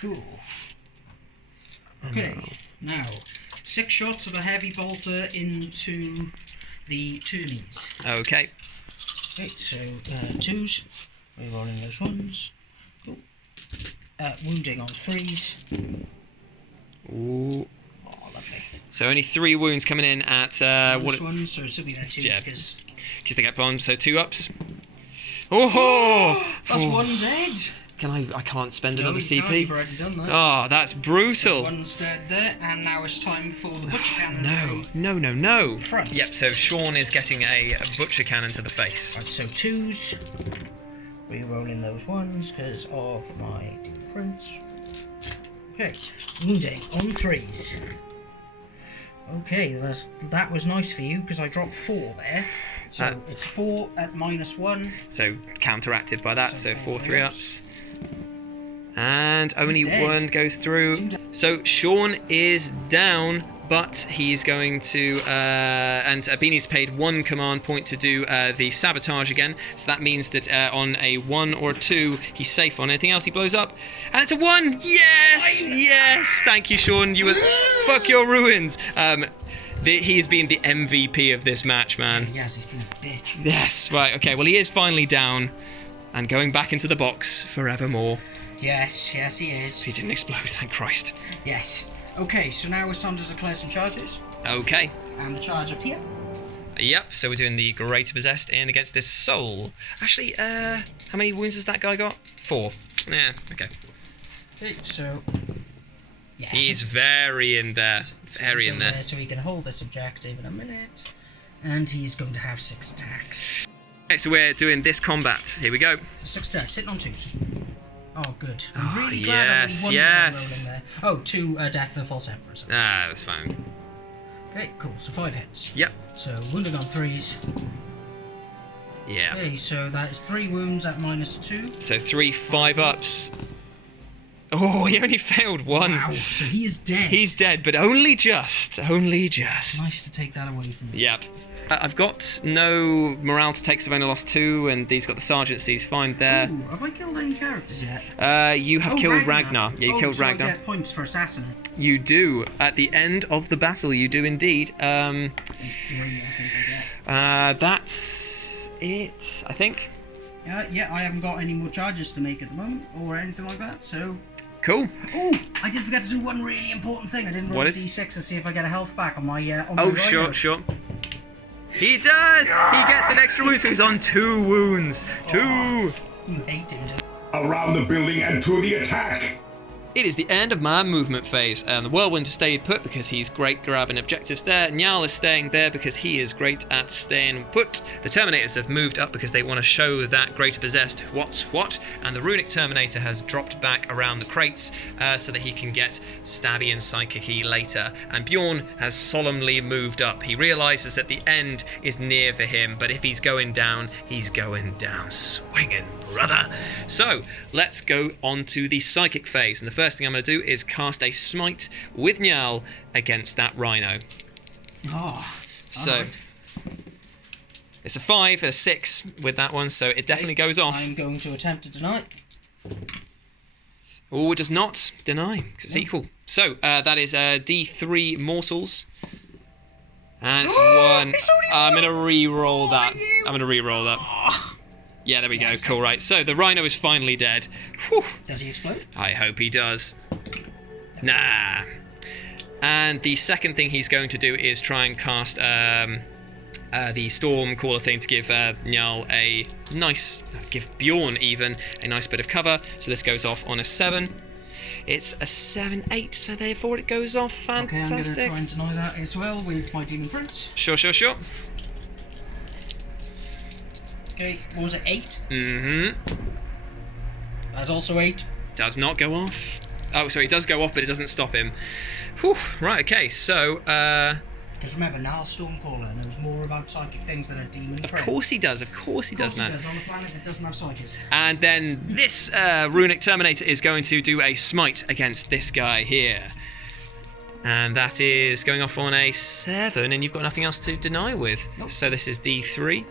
Cool. Okay, now 6 shots of a heavy bolter into the turnies. Okay. Okay, so 2s, re-rolling those 1s. Cool. Wounding on 3s. Ooh. Oh, lovely. So only 3 wounds coming in at This one, so it'll be there 2s Yeah. because because they get bombed. So 2-ups. Oh! that's 1 dead. I can't spend No, another you can't, CP. you've already done that. Oh, that's brutal. 1's dead there, and now it's time for the Butcher Cannon. No. Front. Yep, so Sean is getting a Butcher Cannon to the face. Right, so 2s. Re-rolling those 1s because of my prints. Okay, wounding on 3s. Okay, that was nice for you because I dropped 4 there. So it's 4 at -1. So counteracted by that, so 4 4 3-ups. And only dead. 1 goes through. So Sean is down, but he's going to... and Beanie's paid 1 command point to do the sabotage again. So that means that on a 1 or 2, he's safe on anything else he blows up. And it's a 1! Yes! Yes! Thank you, Sean. You were... Fuck your ruins! He's been the MVP of this match, man. Yes, he's been a bitch. Yes, right, okay. Well, he is finally down and going back into the box forevermore. Yes, he is. He didn't explode, thank Christ. Yes. Okay, so now it's time to declare some charges. Okay. And the charge up here. Yep, so we're doing the Greater Possessed in against this soul. Actually, how many wounds has that guy got? 4. Yeah, okay. Okay, so... Yeah. He's very in there. Very in there. So he can hold this objective in a minute. And he's going to have 6 attacks. Okay, so we're doing this combat. Here we go. 6 attacks, sitting on 2s. Oh, good. Oh, I'm really glad yes, I yes. rolling there. Oh, 2 Death of the False Emperor. So Ah, that's fine. okay, cool. So 5 hits. Yep. So wounding on 3s. Yeah. Okay, so that is 3 wounds at -2. So 3 5-ups. Oh, he only failed 1. Wow, so he is dead. He's dead, but only just. Only just. Nice to take that away from me. Yep. I've got no morale to take, so I've only lost 2, and he's got the sergeant, so he's fine there. Ooh, have I killed any characters yet? You have killed Ragnar. Yeah, you killed so Ragnar. I get points for assassinate. You do. At the end of the battle, you do indeed. There's 3, I think I get. That's it, I think. Yeah, I haven't got any more charges to make at the moment, or anything like that, so... Cool. Oh, I did forget to do one really important thing. I didn't roll a D6 to see if I get a health back on my on my Oh, rhino. sure. He does! He gets an extra wound, so he's on 2 wounds. 2! You hate him, Around the building and to the attack! It is the end of my movement phase, and the Whirlwind stayed put because he's great grabbing objectives there. Njal is staying there because he is great at staying put. The Terminators have moved up because they want to show that Greater Possessed what's what, and the Runic Terminator has dropped back around the crates so that he can get stabby and psychic-y later. And Bjorn has solemnly moved up. He realises that the end is near for him, but if he's going down swinging, brother. So let's go on to the psychic phase, and the first thing I'm going to do is cast a smite with Njal against that rhino. So it's a 5 and a 6 with that one, so it definitely goes off. I'm going to attempt to deny. Oh, it does not deny because it's equal. So that is D3 mortals. And it's 1. I'm going to re-roll that. I'm going to re-roll that. Yeah, there we go. Cool, right. So the rhino is finally dead. Whew. Does he explode? I hope he does. Nah. And the second thing he's going to do is try and cast the Storm Caller thing to give Njal a nice, give Bjorn even, a nice bit of cover. So this goes off on a 7. It's a 7-8, so therefore it goes off. Fantastic. Okay, I'm going to try and deny that as well with my Demon Prince. Sure. Okay, what was it, 8? Mm-hmm. That's also 8. Does not go off. Oh, sorry, it does go off, but it doesn't stop him. Whew, right, okay, so... Because remember, now Stormcaller knows more about psychic things than a Demon Prince. Of course he does, man. Of course he does, on a planet that doesn't have psychics. And then this Runic Terminator is going to do a smite against this guy here. And that is going off on a 7, and you've got nothing else to deny with. Nope. So this is D3.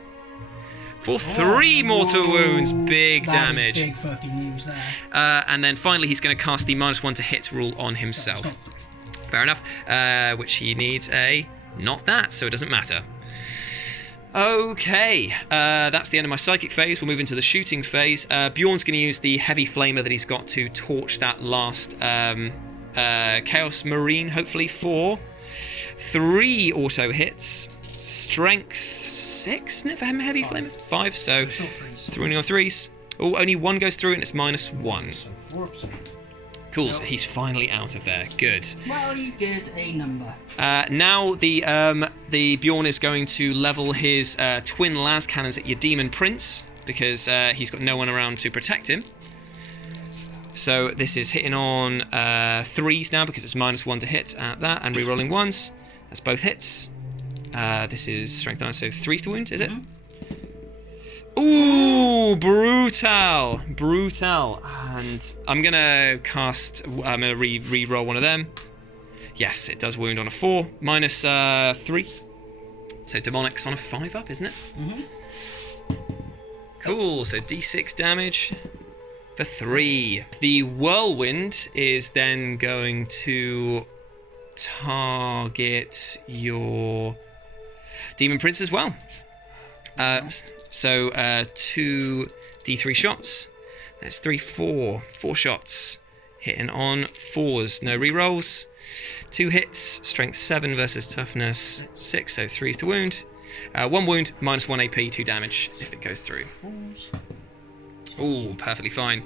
For 3 mortal wounds, big damage. Big fucking news there. And then finally, he's going to cast the -1 to hit rule on himself. Fair enough. Which he needs a not that, so it doesn't matter. Okay, that's the end of my psychic phase. We'll move into the shooting phase. Bjorn's going to use the heavy flamer that he's got to torch that last Chaos Marine, hopefully, for 3 auto hits. Strength 6, isn't it, for him, heavy flame? 5, so 3 on 3s. Oh, only 1 goes through and it's -1. So 4%. Cool, so he's finally out of there. Good. Well, he did a number. Now the Bjorn is going to level his twin las cannons at your Demon Prince because he's got no one around to protect him. So this is hitting on 3s now because it's -1 to hit at that and re-rolling 1s. That's both hits. This is strength 9, so 3s to wound, is it? Ooh, brutal. And I'm gonna re-roll one of them. Yes, it does wound on a 4, -3. So demonic's on a 5 up, isn't it? Cool, so D6 damage for 3. The whirlwind is then going to target your Demon Prince as well. So 2 D3 shots. That's 3, 4 shots. Hitting on 4s, no rerolls. 2 hits, strength 7 versus toughness 6, so 3s to wound. 1 wound, -1 AP, 2 damage if it goes through. Ooh, perfectly fine.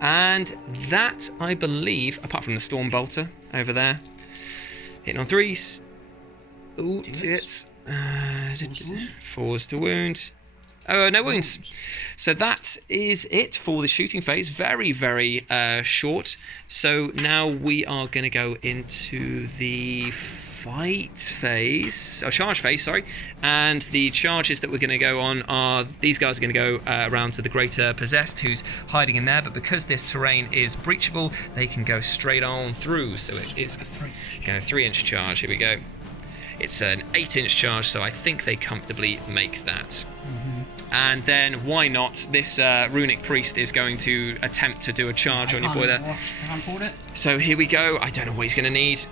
And that, I believe, apart from the Storm Bolter over there, hitting on 3s. Ooh, 2 hits. 4s to wound. Oh, no wounds. So that is it for the shooting phase. Very, very short. So now we are going to go into the fight phase. Oh, charge phase, sorry. And the charges that we're going to go on are... These guys are going to go around to the Greater Possessed, who's hiding in there. But because this terrain is breachable, they can go straight on through. So it is a 3-inch charge. Here we go. It's an 8-inch charge, so I think they comfortably make that. And then, why not, this Runic Priest is going to attempt to do a charge on your boy there. So here we go. I don't know what he's going to need.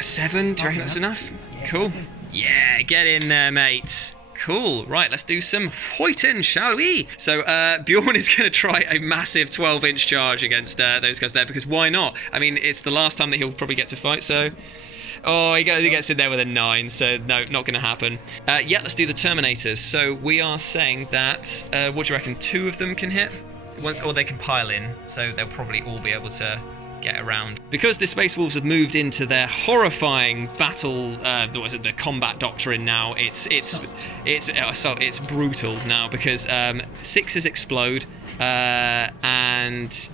7? Do you reckon that's enough? Yeah. Cool. Yeah, get in there, mate. Cool. Right, let's do some fighting, shall we? So Bjorn is going to try a massive 12-inch charge against those guys there, because why not? I mean, it's the last time that he'll probably get to fight, so... Oh, he gets in there with a 9, so no, not going to happen. Yeah, let's do the Terminators. So we are saying that, what do you reckon, 2 of them can hit? or they can pile in, so they'll probably all be able to get around. Because the Space Wolves have moved into their horrifying battle, the combat doctrine now. It's brutal now because 6s explode, and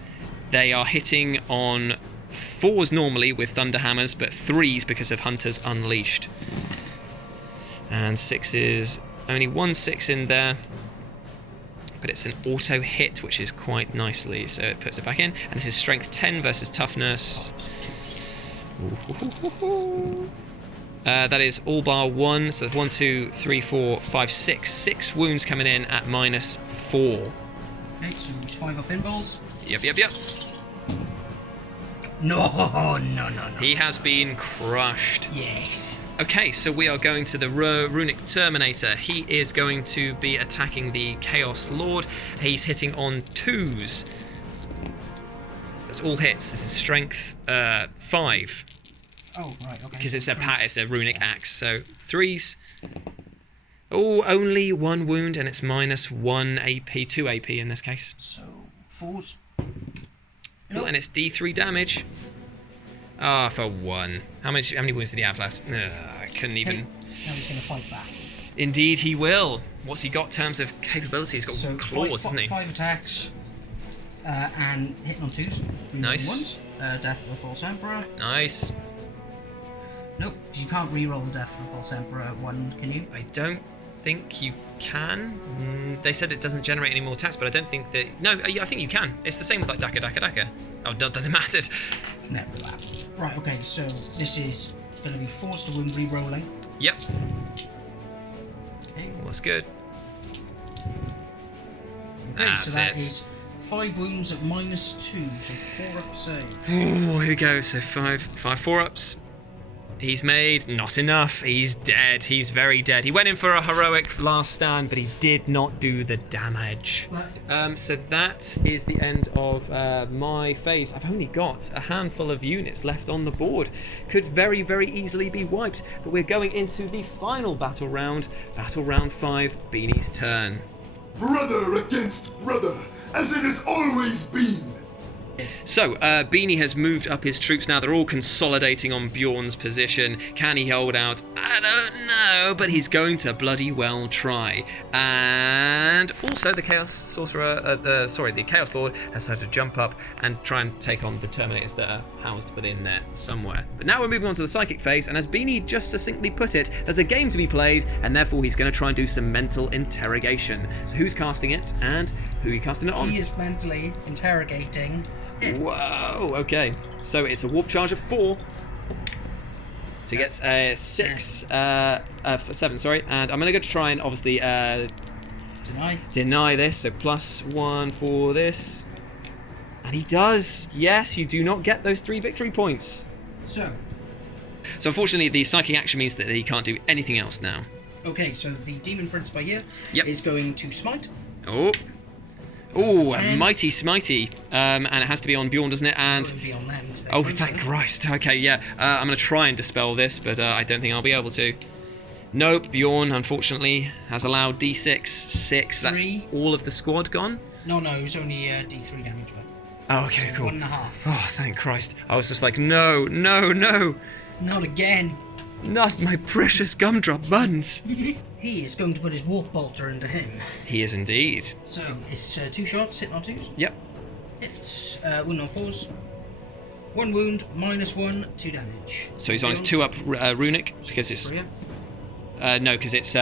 they are hitting on 4s normally with thunder hammers, but 3s because of Hunters Unleashed. And 6s, only 1 6 in there. But it's an auto hit, which is quite nicely, so it puts it back in. And this is strength 10 versus toughness. That is all bar 1, so 1, 2, 3, 4, 5, 6. 6 wounds coming in at -4. Okay, so 5 up pinballs. Yep. No. He has been crushed. Yes. Okay, so we are going to the Runic Terminator. He is going to be attacking the Chaos Lord. He's hitting on 2s. That's all hits. This is strength 5. Oh, right, okay. Because it's a runic axe. So 3s. Oh, only 1 wound, and it's -1 AP, 2 AP in this case. So 4s. Oh, and it's D3 damage. Ah, for 1. How many wounds did he have left? I couldn't even. Now he's going to fight back. Indeed, he will. What's he got in terms of capability? He's got claws, hasn't he? 5 attacks, and hitting on 2s. Nice. Ones. Death of the False Emperor. Nice. Nope, because you can't reroll Death of the False Emperor 1, can you? I don't think you can. They said it doesn't generate any more attacks, but I don't think that. No, I think you can. It's the same with like Daka. Oh, doesn't matter. Never that. Right, okay, so this is going to be forced to wound re-rolling. Yep. Okay. Well, that's good. Okay, so that it. is 5 wounds at -2, so 4 up save. Oh, here we go. So 5 4-ups. He's made not enough. He's dead. He's very dead. He went in for a heroic last stand, but he did not do the damage. So that is the end of my phase. I've only got a handful of units left on the board. Could very, very easily be wiped. But we're going into the final battle round 5. Beanie's turn. Brother against brother, as it has always been. So, Beanie has moved up his troops now. They're all consolidating on Bjorn's position. Can he hold out? I don't know, but he's going to bloody well try. And also the Chaos Sorcerer, the Chaos Lord has had to jump up and try and take on the Terminators that are housed within there somewhere. But now we're moving on to the Psychic phase, and as Beanie just succinctly put it, there's a game to be played, and therefore he's going to try and do some mental interrogation. So who's casting it, and who are you casting it on? He is mentally interrogating. Whoa, okay. So it's a warp charge of 4. So he gets a 7, sorry. And I'm going to go to try and obviously deny this. So +1 for this. And he does. Yes, you do not get those 3 victory points. So unfortunately, the psychic action means that he can't do anything else now. Okay, so the Demon Prince by here is going to smite. Oh, a mighty smitey. And it has to be on Bjorn, doesn't it? And Be on them, thank Christ. Okay, yeah. I'm going to try and dispel this, but I don't think I'll be able to. Nope, Bjorn, unfortunately, has allowed D6, 6. That's all of the squad gone? No, it was only D3 damage. Oh, okay, cool. 1.5. Oh, thank Christ. I was just like, no. Not again. Not my precious gumdrop buns. He is going to put his warp bolter into him. He is indeed. So it's 2 shots, hitting on 2s. Yep. It's wound on 4s. 1 wound, -1, 2 damage. So he's on his 2-up runic because it's. No, because it's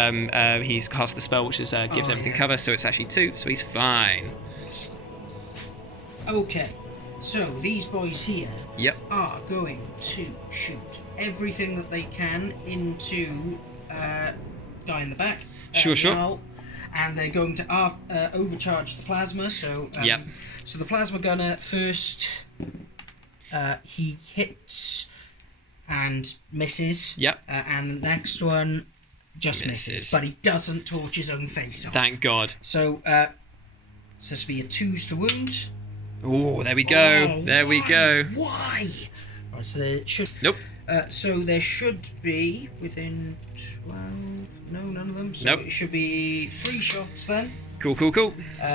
he's cast the spell which is gives everything cover, so it's actually 2, so he's fine. Okay, so these boys here are going to shoot everything that they can into guy in the back. Sure. And they're going to overcharge the plasma. So so the plasma gunner first, he hits and misses. And the next one just misses, but he doesn't torch his own face off. Thank God. So so this will be a 2s to wound. Oh, there we go. We go. Why? Right, so there should. Nope. So there should be within 12. No, none of them. So it should be 3 shots then. Cool, cool, cool.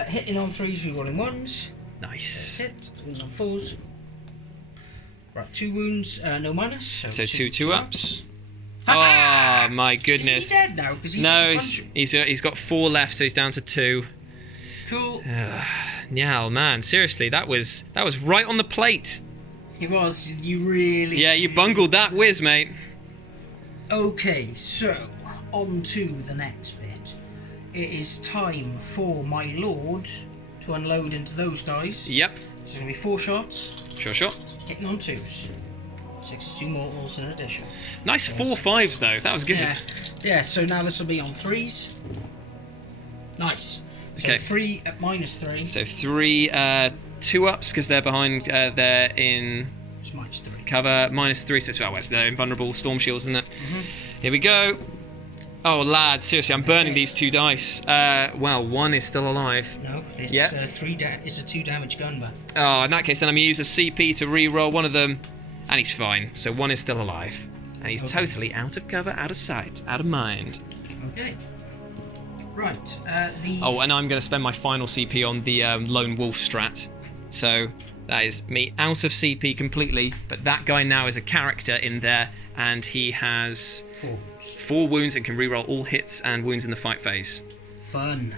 Hitting on 3s, rerolling 1s. Nice. Hit. Wound on 4s. Right, 2 wounds, no minus. So two ups. Ha-ha! Oh my goodness. Is he dead now? No, he's got 4 left, so he's down to 2. Cool. Yeah, man, seriously, that was right on the plate. It was. You really. Yeah, you bungled that whiz, mate. Okay, so on to the next bit. It is time for my lord to unload into those guys. Yep. There's going to be 4 shots. Sure. Hitting on 2s. 62 mortals in addition. Nice 4 5s though. That was good. Yeah. So now this will be on 3s. Nice. So Okay. 3 at -3. So 3 2 ups because they're behind. They're in It's -3. cover. -3. So they're invulnerable storm shields, isn't it? Here we go. Oh, lad, seriously, I'm burning these 2 dice. Well, 1 is still alive. No, it's Yep. 3. It's a 2 damage gun, but. Oh, in that case, then I'm going to use a CP to re-roll one of them, and he's fine. So 1 is still alive. And he's totally out of cover, out of sight, out of mind. Okay. Right, Oh, and I'm going to spend my final CP on the Lone Wolf strat. So that is me out of CP completely, but that guy now is a character in there, and he has 4 wounds and can re-roll all hits and wounds in the fight phase. Fun.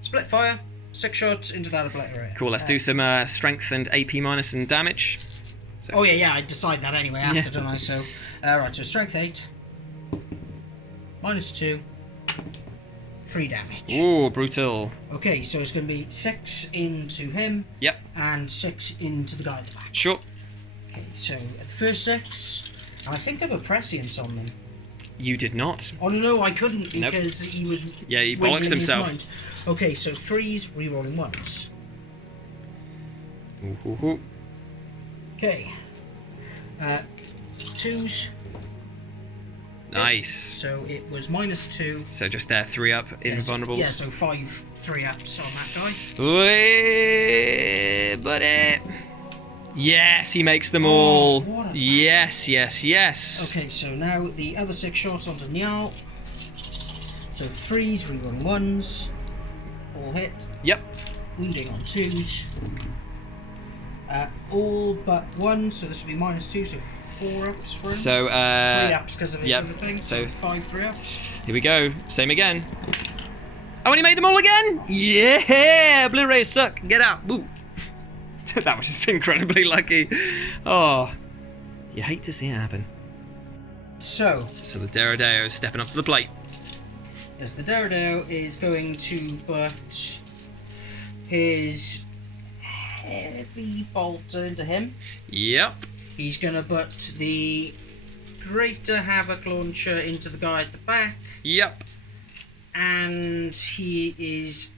Split fire, 6 shots into that obliterate. Cool, let's do some strength and AP minus and damage. So, Oh yeah, I decide that anyway after, don't I? So, right, so strength 8, -2, 3 damage. ooh, brutal. Okay, so it's going to be 6 into him. Yep, And 6 into the guy at the back. sure. Okay, so at the first 6, I think I put prescience on them. You did not. Oh no, I couldn't Nope. because he was. Yeah, he wiggling bollocks his himself. mind. Okay, so 3s, rerolling 1s. Ooh. Okay. 2s. Nice. So it was -2. So just there, 3 up, invulnerables. Yeah, so 5 3-ups on that guy. Wait, buddy. Yes, he makes them all. what a Yes. Okay, so now the other 6 shots onto Niall. So 3s, rerolling 1s. All hit. Yep. Wounding on 2s. All but 1, so this will be -2, so 4 ups for him. So, 3 ups because of his yep, other thing, so so 5 3-ups. here we go. Same again. Oh, and he made them all again? Yeah! Blu-rays suck. Get out. Woo. That was just incredibly lucky. Oh. You hate to see it happen. So, So the Derodeo is stepping up to the plate. yes, the Derodeo is going to put his heavy bolter into him. Yep. He's going to put the greater havoc launcher into the guy at the back. Yep. And he is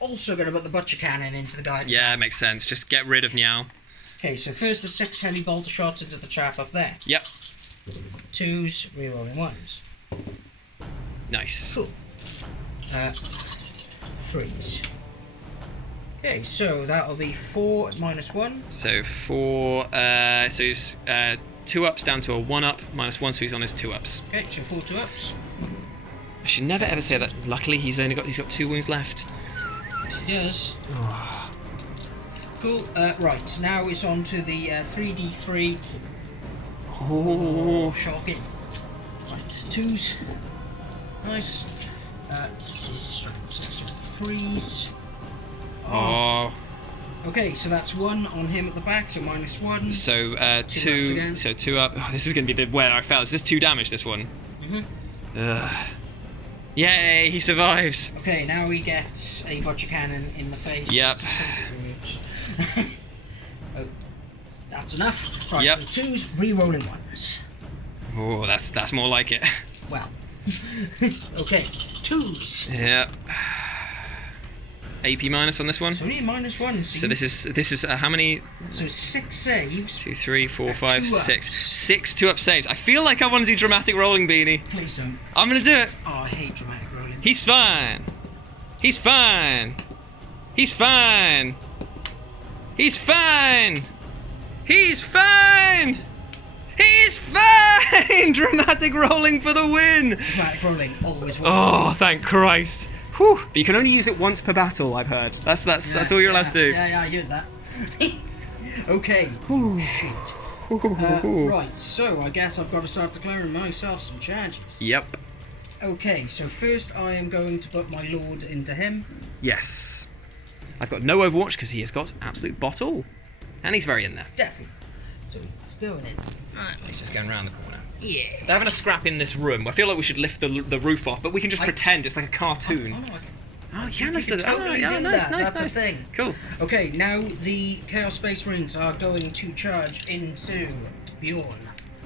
also going to put the butcher cannon into the guy at the Yeah, makes sense. Just get rid of Niao. Okay, so first the 6 heavy bolter shots into the chap up there. Yep. 2s, rerolling 1s. Nice. Cool. 3s. Okay, so that'll be 4 at -1. So 4, so he's 2 ups down to a 1 up, -1, so he's on his 2 ups. Okay, so 4 2-ups. I should never ever say that. Luckily, he's got 2 wounds left. Yes, he does. Cool. Right, now it's on to the 3d3. Oh. Shocking. Right, 2s. Nice. This is strength 6 or 3s. Oh. Okay, so that's 1 on him at the back, so -1. So 2 ups 2. again. So 2 up. Oh, this is going to be where I fell. Is this 2 damage? This one. Ugh. Yay! He survives. Okay, now he gets a butcher cannon in the face. Yep. Oh, that's enough. Right, Yep. so 2s, rerolling 1s. Oh, that's more like it. Well. Okay, 2s. Yep. AP minus on this one. So we need -1. So this is how many? So 6 saves. 2, 3, 4, 5, 2 6. ups. 6 2-up saves. I feel like I want to do dramatic rolling, Beanie. Please don't. I'm gonna do it. Oh, I hate dramatic rolling. He's fine. He's fine. He's fine. He's fine. He's fine. He's fine. Dramatic rolling for the win. Dramatic rolling always works. Oh, thank Christ. Whew. But you can only use it once per battle, I've heard. That's all you're allowed to do. Yeah, I heard that. Okay. Shit. Right, so I guess I've got to start declaring myself some charges. Yep. Okay, so first I am going to put my lord into him. Yes. I've got no Overwatch because he has got absolute bottle. And he's very in there. Definitely. So he's going in. Right. So he's just going around the corner. Yeah. They're having a scrap in this room. I feel like we should lift the roof off, but we can just pretend it's like a cartoon. Oh, you can lift it. Totally do nice, that. nice, That's nice. a thing. Cool. Okay, now the Chaos Space Marines are going to charge into Bjorn.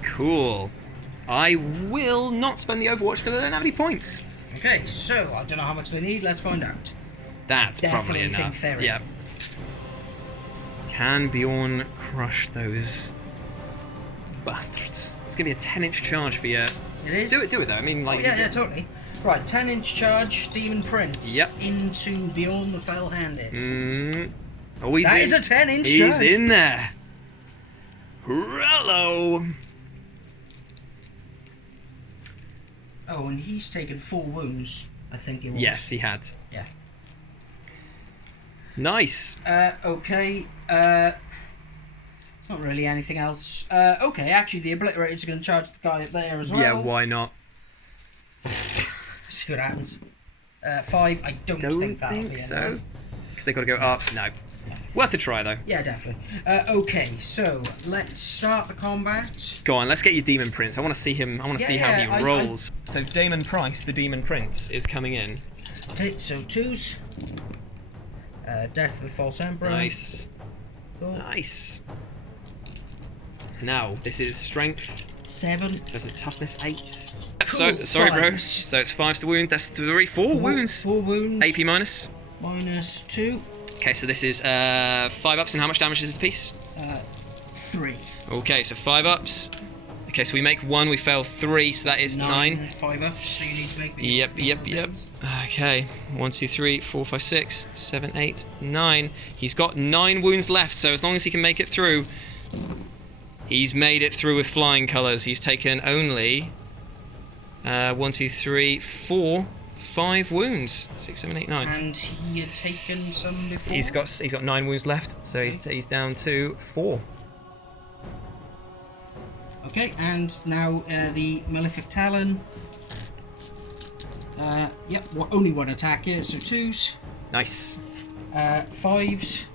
Cool. I will not spend the Overwatch because I don't have any points. Okay, so I don't know how much they need. Let's find out. That's probably Definitely enough. think they're Yeah. Can Bjorn crush those bastards? It's gonna be a 10-inch charge for you. It is. Do it though. I mean, like. Oh, yeah, totally. Right, 10-inch charge, Demon Prince. Yep. Into Bjorn the Fel Handed. Oh, he's That in. is a 10-inch He's charge. in there. Hello. Oh, and he's taken 4 wounds, I think it was. Yes, he had. Yeah. Nice. Okay. It's not really anything else. Okay, actually, the Obliterators are going to charge the guy up there as well. Yeah, why not? See what happens. 5, I don't think that'll be so. enough. Because they've got to go up. No. Worth a try, though. Yeah, definitely. Okay, so let's start the combat. Go on, let's get your Demon Prince. I want to see him. I want to see how he rolls. So Damon Price, the Demon Prince, is coming in. Okay, so 2s. Death of the False Emperor. Nice. Cool. Nice. Now, this is Strength 7. versus Toughness 8. Cool. So, sorry, bro. 5s. So it's 5 to wound. That's 4 wounds. 4 wounds. AP minus. Minus 2. Okay, so this is 5 ups, and how much damage is this piece? 3. Okay, so 5 ups. Okay, so we make 1, we fail 3, so that is 9. 5 ups, so you need to make the Yep. Okay, 1, 2, 3, 4, 5, 6, 7, 8, 9. He's got 9 wounds left, so as long as he can make it through. He's made it through with flying colours. He's taken only 1, 2, 3, 4, 5 wounds. 6, 7, 8, 9. And he had taken some before. He's got 9 wounds left, so he's down to 4. Okay, and now the Malefic Talon. Yep, only 1 attack here, so 2s. Nice. 5s.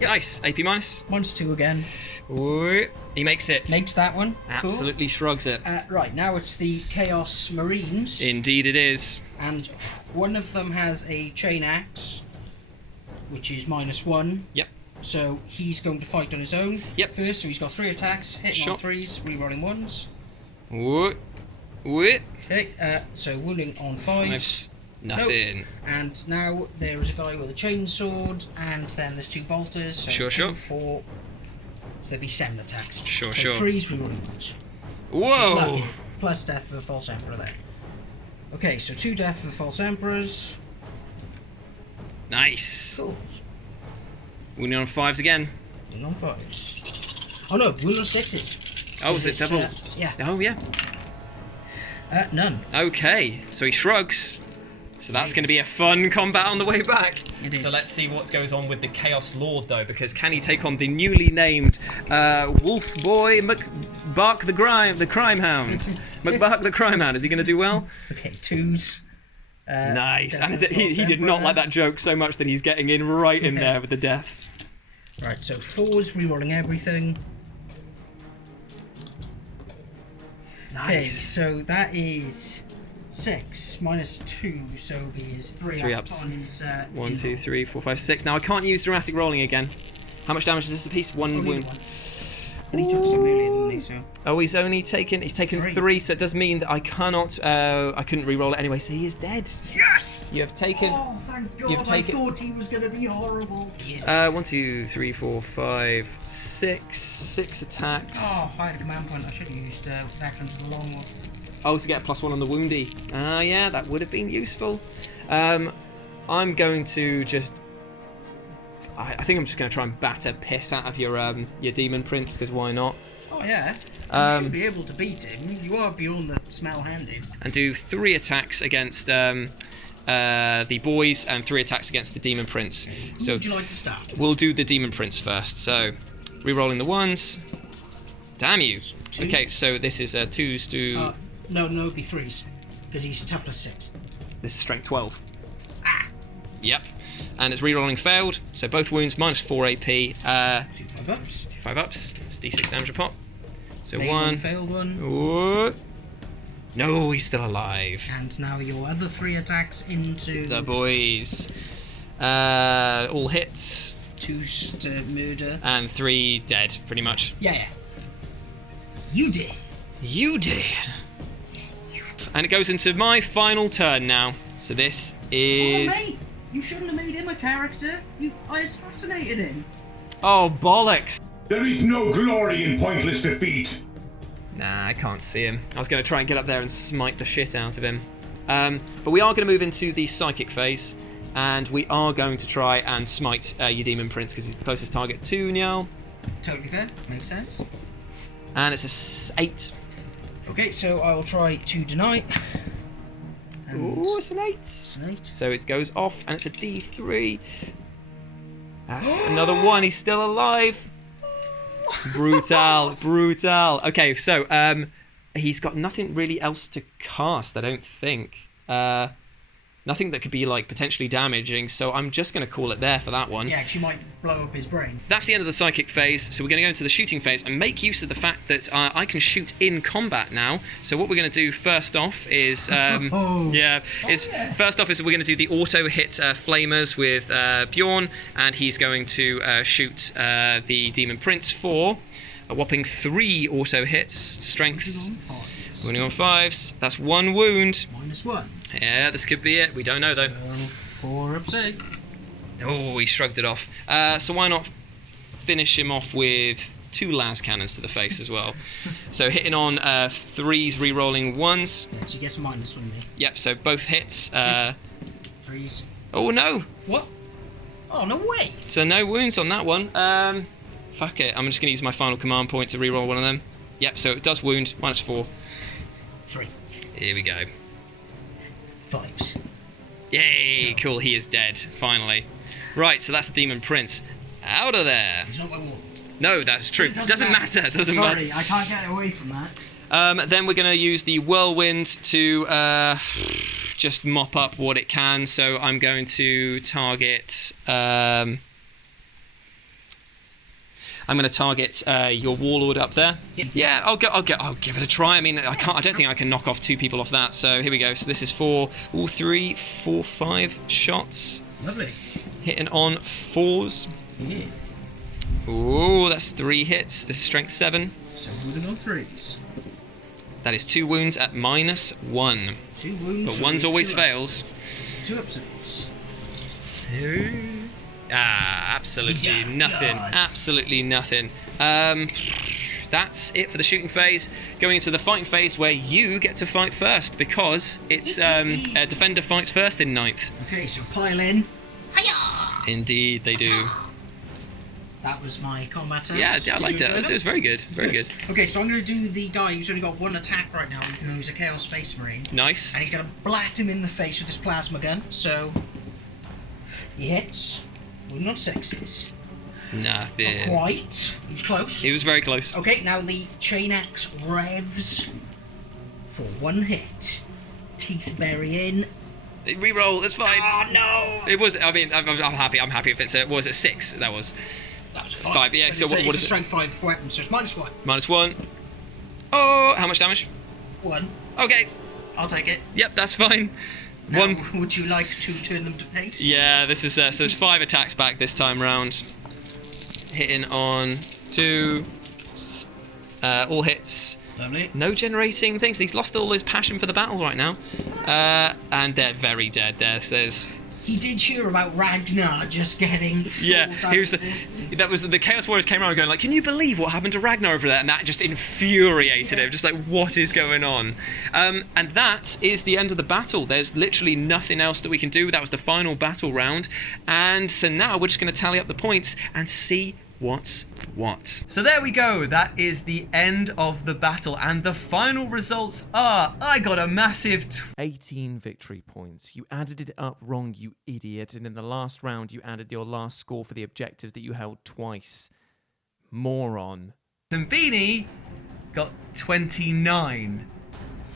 Yep. Nice. AP minus. Minus 2 again. Ooh, he makes it. Makes that one. Absolutely shrugs it. Cool. Right, now it's the Chaos Marines. Indeed it is. And one of them has a chain axe, which is minus 1. Yep. So he's going to fight on his own. Yep. First, so he's got 3 attacks, hitting on 3s, rerolling 1s. Ooh. Ooh. Okay, so wounding on 5s. Nothing. Nope. And now there is a guy with a chainsword, and then there's 2 bolters. So Sure. 4. So there'd be 7 attacks. Sure. 3s, rerolling 1s. Whoa. Plus Death of the False Emperor there. Okay, so 2 Death of the False Emperors. Nice. Cool. Wounding on 5s again. Wound on 5s. Oh no, wound on 6s. Oh, is it double? Yeah. Oh, yeah. None. Okay, so he shrugs. So that's going to be a fun combat on the way back. It is. So let's see what goes on with the Chaos Lord, though, because can he take on the newly named Wolf Boy McBark the Crime Hound? McBark the Crime Hound. Is he going to do well? Okay, 2s. Nice. Death And of the he False did not Emperor. like that joke so much that he's getting in right in there with the deaths. Right, so 4s, rerolling everything. Okay, Nice. so that is 6 minus 2, so he is 3 ups. on his. 1, 2, 3, 4, 5, 6. Now I can't use dramatic rolling again. How much damage is this a piece? 1 Only wound. 1. And he took some earlier, didn't he? So. Oh, he's taken 3, so it does mean that I cannot, I couldn't re-roll it anyway, so he is dead. Yes! You have taken, Oh, thank God! You've taken- I thought he was going to be horrible. Yeah. 1, 2, 3, 4, 5, 6 attacks. Oh, I had a command point. I should have used Veterans of the Long War. Oh, to get a +1 on the woundy. Yeah, that would have been useful. I'm going to just, I think I'm just going to try and batter piss out of your Demon Prince, because why not? Oh yeah. You should be able to beat him. You are Bjorn the Fel Handed. And do 3 attacks against the boys and 3 attacks against the Demon Prince. Who would you like to start? We'll do the Demon Prince first. So, re-rolling the 1s. Damn you. 2s. Okay, so this is 2s to... no, it'd be 3s. Because he's toughness 6. This is strength 12. Ah! Yep. And it's re-rolling failed, so both wounds minus 4 AP. 2 5 ups. 5 ups. It's D6 damage a pop. So Made 1. Failed one. Ooh. No, he's still alive. And now your other 3 attacks into... The boys. All hits. 2s to murder. And 3 dead, pretty much. Yeah. You did. You did. And it goes into my final turn now. So this is... Oh, mate! You shouldn't have made him a character. I assassinated him. Oh, bollocks. There is no glory in pointless defeat. Nah, I can't see him. I was going to try and get up there and smite the shit out of him. But we are going to move into the psychic phase. And we are going to try and smite your Demon Prince because he's the closest target to Niall. Totally fair. Makes sense. And it's a 8. Okay, so I will try to deny. And Ooh, it's an 8. it's an 8. So it goes off, and it's a D3. That's another 1. He's still alive. Brutal, brutal. Okay, so he's got nothing really else to cast, I don't think. Nothing that could be like potentially damaging, so I'm just going to call it there for that one. Yeah, because you might blow up his brain. That's the end of the psychic phase, so we're going to go into the shooting phase and make use of the fact that I can shoot in combat now. So what we're going to do first off is, first off is we're going to do the auto hit flamers with Bjorn, and he's going to shoot the Demon Prince for a whopping 3 auto hits, strengths, wounding on 5s. That's 1 wound. -1. Yeah, this could be it. We don't know though. 4 up save. Oh, he shrugged it off. So why not finish him off with 2 las cannons to the face as well? So hitting on 3s, re-rolling 1s. Yeah, so you get some -1 there. Yep, so both hits. 3s. Oh no! What? Oh, no way! So no wounds on that one. Fuck it. I'm just going to use my final command point to re-roll one of them. Yep, so it does wound. -4. 3. Here we go. 5s. Yay! Cool, he is dead, finally. Right, so that's the Demon Prince. Out of there! He's not my wall. No, that's true. Doesn't matter. Doesn't matter. Sorry, I can't get away from that. Then we're going to use the whirlwind to just mop up what it can. So I'm going to target... I'm going to target your warlord up there. Yeah, I'll give it a try. I mean, I don't think I can knock off 2 people off that. So here we go. So this is for all 3, 4, 5 shots. Lovely. Hitting on 4s. Yeah. Ooh, that's 3 hits. This is strength 7. So moving on 3s. That is 2 wounds at -1. 2 wounds. But 1's always fails. 2 upsets. Absolutely nothing. Absolutely nothing. That's it for the shooting phase. Going into the fighting phase where you get to fight first because it's a defender fights first in 9th. Okay, so pile in. Hiya! Indeed, they do. That was my combat turn. Yeah, I liked it. It was very good. Very good. Okay, so I'm going to do the guy who's only got 1 attack right now, even though he's a Chaos Space Marine. Nice. And he's going to blat him in the face with his plasma gun. So he hits. We're not 6s. Nothing. Not quite. He was close. He was very close. Okay, now the chain axe revs for 1 hit. Teeth bury in. Reroll. That's fine. Oh no! It was. I mean, I'm happy. I'm happy if it's a. What was it? 6. That was. That was a 5. 5. Yeah. So what it's is a it? strength 5 weapon, so it's -1. -1. Oh, how much damage? 1. Okay. I'll take it. Yep, that's fine. Now, 1. would you like to turn them to pace? Yeah, this is so there's 5 attacks back this time round. Hitting on 2. All hits. Lovely. No generating things. He's lost all his passion for the battle right now. And they're very dead. There's. He did hear about Ragnar just getting Yeah, he was that was the Chaos Warriors came around going like, can you believe what happened to Ragnar over there? And that just infuriated him. Just like, what is going on? And that is the end of the battle. There's literally nothing else that we can do. That was the final battle round. And so now we're just going to tally up the points and see What? So there we go. That is the end of the battle. And the final results are, I got a massive 18 victory points. You added it up wrong, you idiot. And in the last round, you added your last score for the objectives that you held twice. Moron. And Beanie got 29.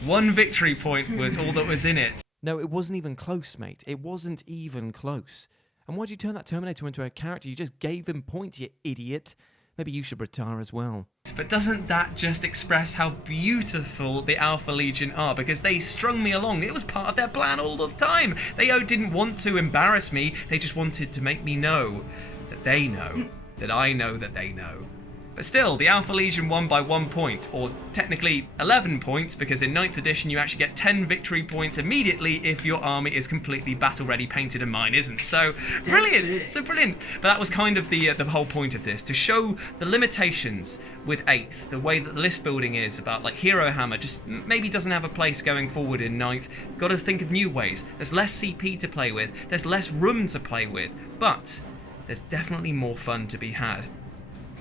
1 victory point was all that was in it. No, it wasn't even close, mate. It wasn't even close. And why'd you turn that Terminator into a character? You just gave him points, you idiot. Maybe you should retire as well. But doesn't that just express how beautiful the Alpha Legion are? Because they strung me along. It was part of their plan all the time. They didn't want to embarrass me. They just wanted to make me know that they know that I know that they know. But still, the Alpha Legion won by 1 point, or technically 11 points, because in 9th edition you actually get 10 victory points immediately if your army is completely battle-ready, painted, and mine isn't. So, brilliant! So brilliant! But that was kind of the whole point of this, to show the limitations with 8th, the way that the list building is about, like, Hero Hammer just maybe doesn't have a place going forward in 9th. Got to think of new ways. There's less CP to play with, there's less room to play with, but there's definitely more fun to be had.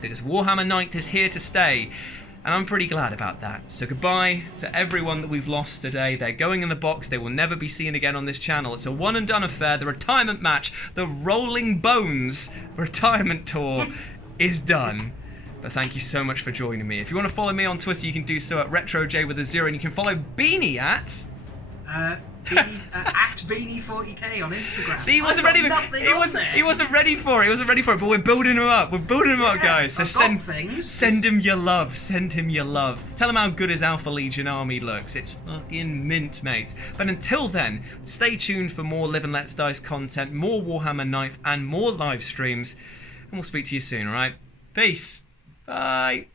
Because Warhammer 9th is here to stay, and I'm pretty glad about that. So goodbye to everyone that we've lost today. They're going in the box. They will never be seen again on this channel. It's a one and done affair. The retirement match, the Rolling Bones retirement tour is done. But thank you so much for joining me. If you want to follow me on Twitter, you can do so at RetroJ with a 0, and you can follow Beanie at... at Beanie 40K on Instagram. See, he wasn't ready for it. He wasn't ready for it. But we're building him up. We're building him up, guys. So send him your love. Send him your love. Tell him how good his Alpha Legion army looks. It's fucking mint, mate. But until then, stay tuned for more Live and Let's Dice content, more Warhammer 9th, and more live streams. And we'll speak to you soon, alright? Peace. Bye.